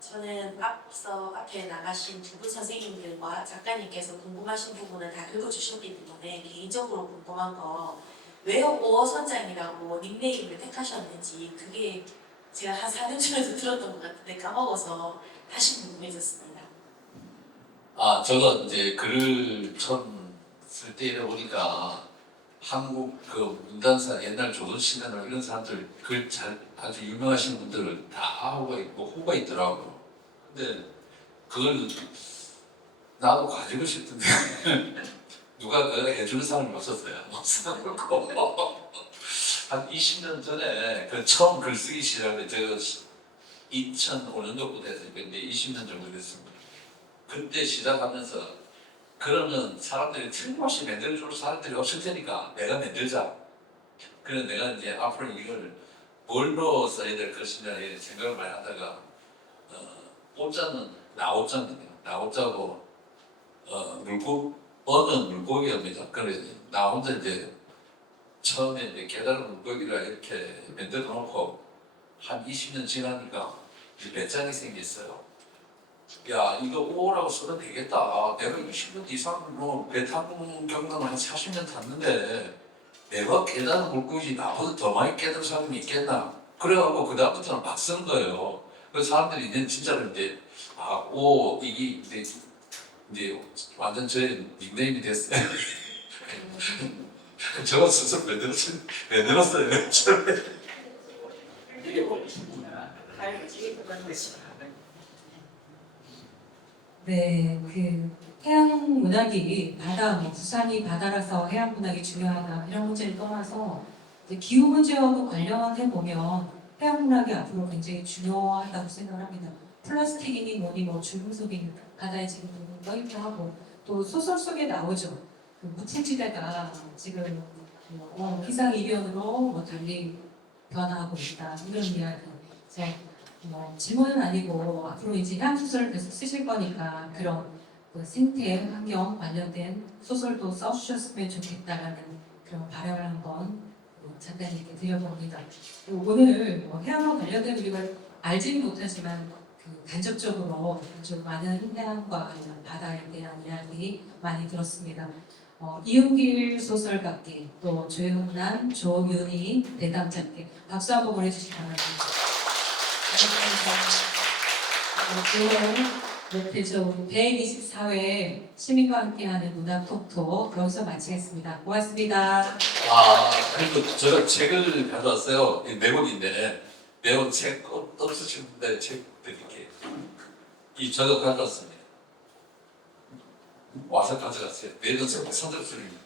저는 앞에 나가신 두 분 선생님들과 작가님께서 궁금하신 부분을 다 긁어주셨기 때문에 개인적으로 궁금한 거 왜 오어선장이라고 닉네임을 택하셨는지 그게 제가 한 4년 전에도 들었던 것 같은데 까먹어서 다시 궁금해졌습니다. 저가 이제 글을 처음 쓸 때 보니까 한국 그 문단사 옛날 조선시대나 이런 사람들 글 잘 아주 유명하신 분들을 다 호가 있더라고요. 근데 그걸 나도 가지고 싶던데 누가 그걸 해주는 사람이 없었어요. 한 20년 전에 그 처음 글쓰기 시작을 제가 2005년도부터 해서 이제 20년 정도 됐습니다. 그때 시작하면서 그러면 사람들이 틀림없이 만들어줄 사람들이 없을 테니까 내가 만들자. 그래서 내가 이제 앞으로 이걸 뭘로 써야 될 것이냐 이런 생각을 많이 하다가 오자는 나오자거든요. 나오자고 어는 물고기입니다. 그래서 나 혼자 이제 처음에 이제 계단을 물고기라 이렇게 만들어 놓고 한 20년 지나니까 배짱이 생겼어요. 야 이거 오라고 써도 되겠다. 내가 20년 이상 배 타는 경력을 한 40년 탔는데 내가 계단 물고기 나보다 더 많이 깨달은 사람이 있겠나? 그래갖고 그 다음부터는 막 쓰는 거예요. 그래서 사람들이 이제 진짜로 이제 이게 이제 완전 저의 닉네임이 됐어요. 저가 스스로 만들었어요. 네, 그 해양 문학이 부산이 바다라서 해양 문학이 중요하다 이런 문제를 떠나서 이제 기후 문제와도 관련해 보면 해양 문학이 앞으로 굉장히 중요하다고 생각합니다. 플라스틱이니 뭐니 중금속이니 바다에 지금 떠있기도 하고 또 소설 속에 나오죠. 그 무풍지대가 지금 기상이변으로 달리 변화하고 있다 이런 이야기. 질문은 아니고 앞으로 이제 해양 소설을 계속 쓰실 거니까 그런 생태 환경 관련된 소설도 써주셨으면 좋겠다라는 그런 바람을 한번 작가님께 드려봅니다. 오늘 해양과 관련된 우리가 알지는 못하지만 간접적으로 아주 많은 해양과 바다에 대한 이야기 많이 들었습니다. 이은길 소설가께 또 조영란, 조윤희 대담자께 박수 한번 보내주시기 바랍니다. 대전 124회 시민과 함께하는 문학 톡톡 여기서 마치겠습니다. 고맙습니다. 그리고 제가 책을 가져왔어요. 네권인데 네권 책 없으신 분들 책 드릴게요. 이 저도 가져왔습니다. 와서 가져갔어요. 네권 선정술입니다.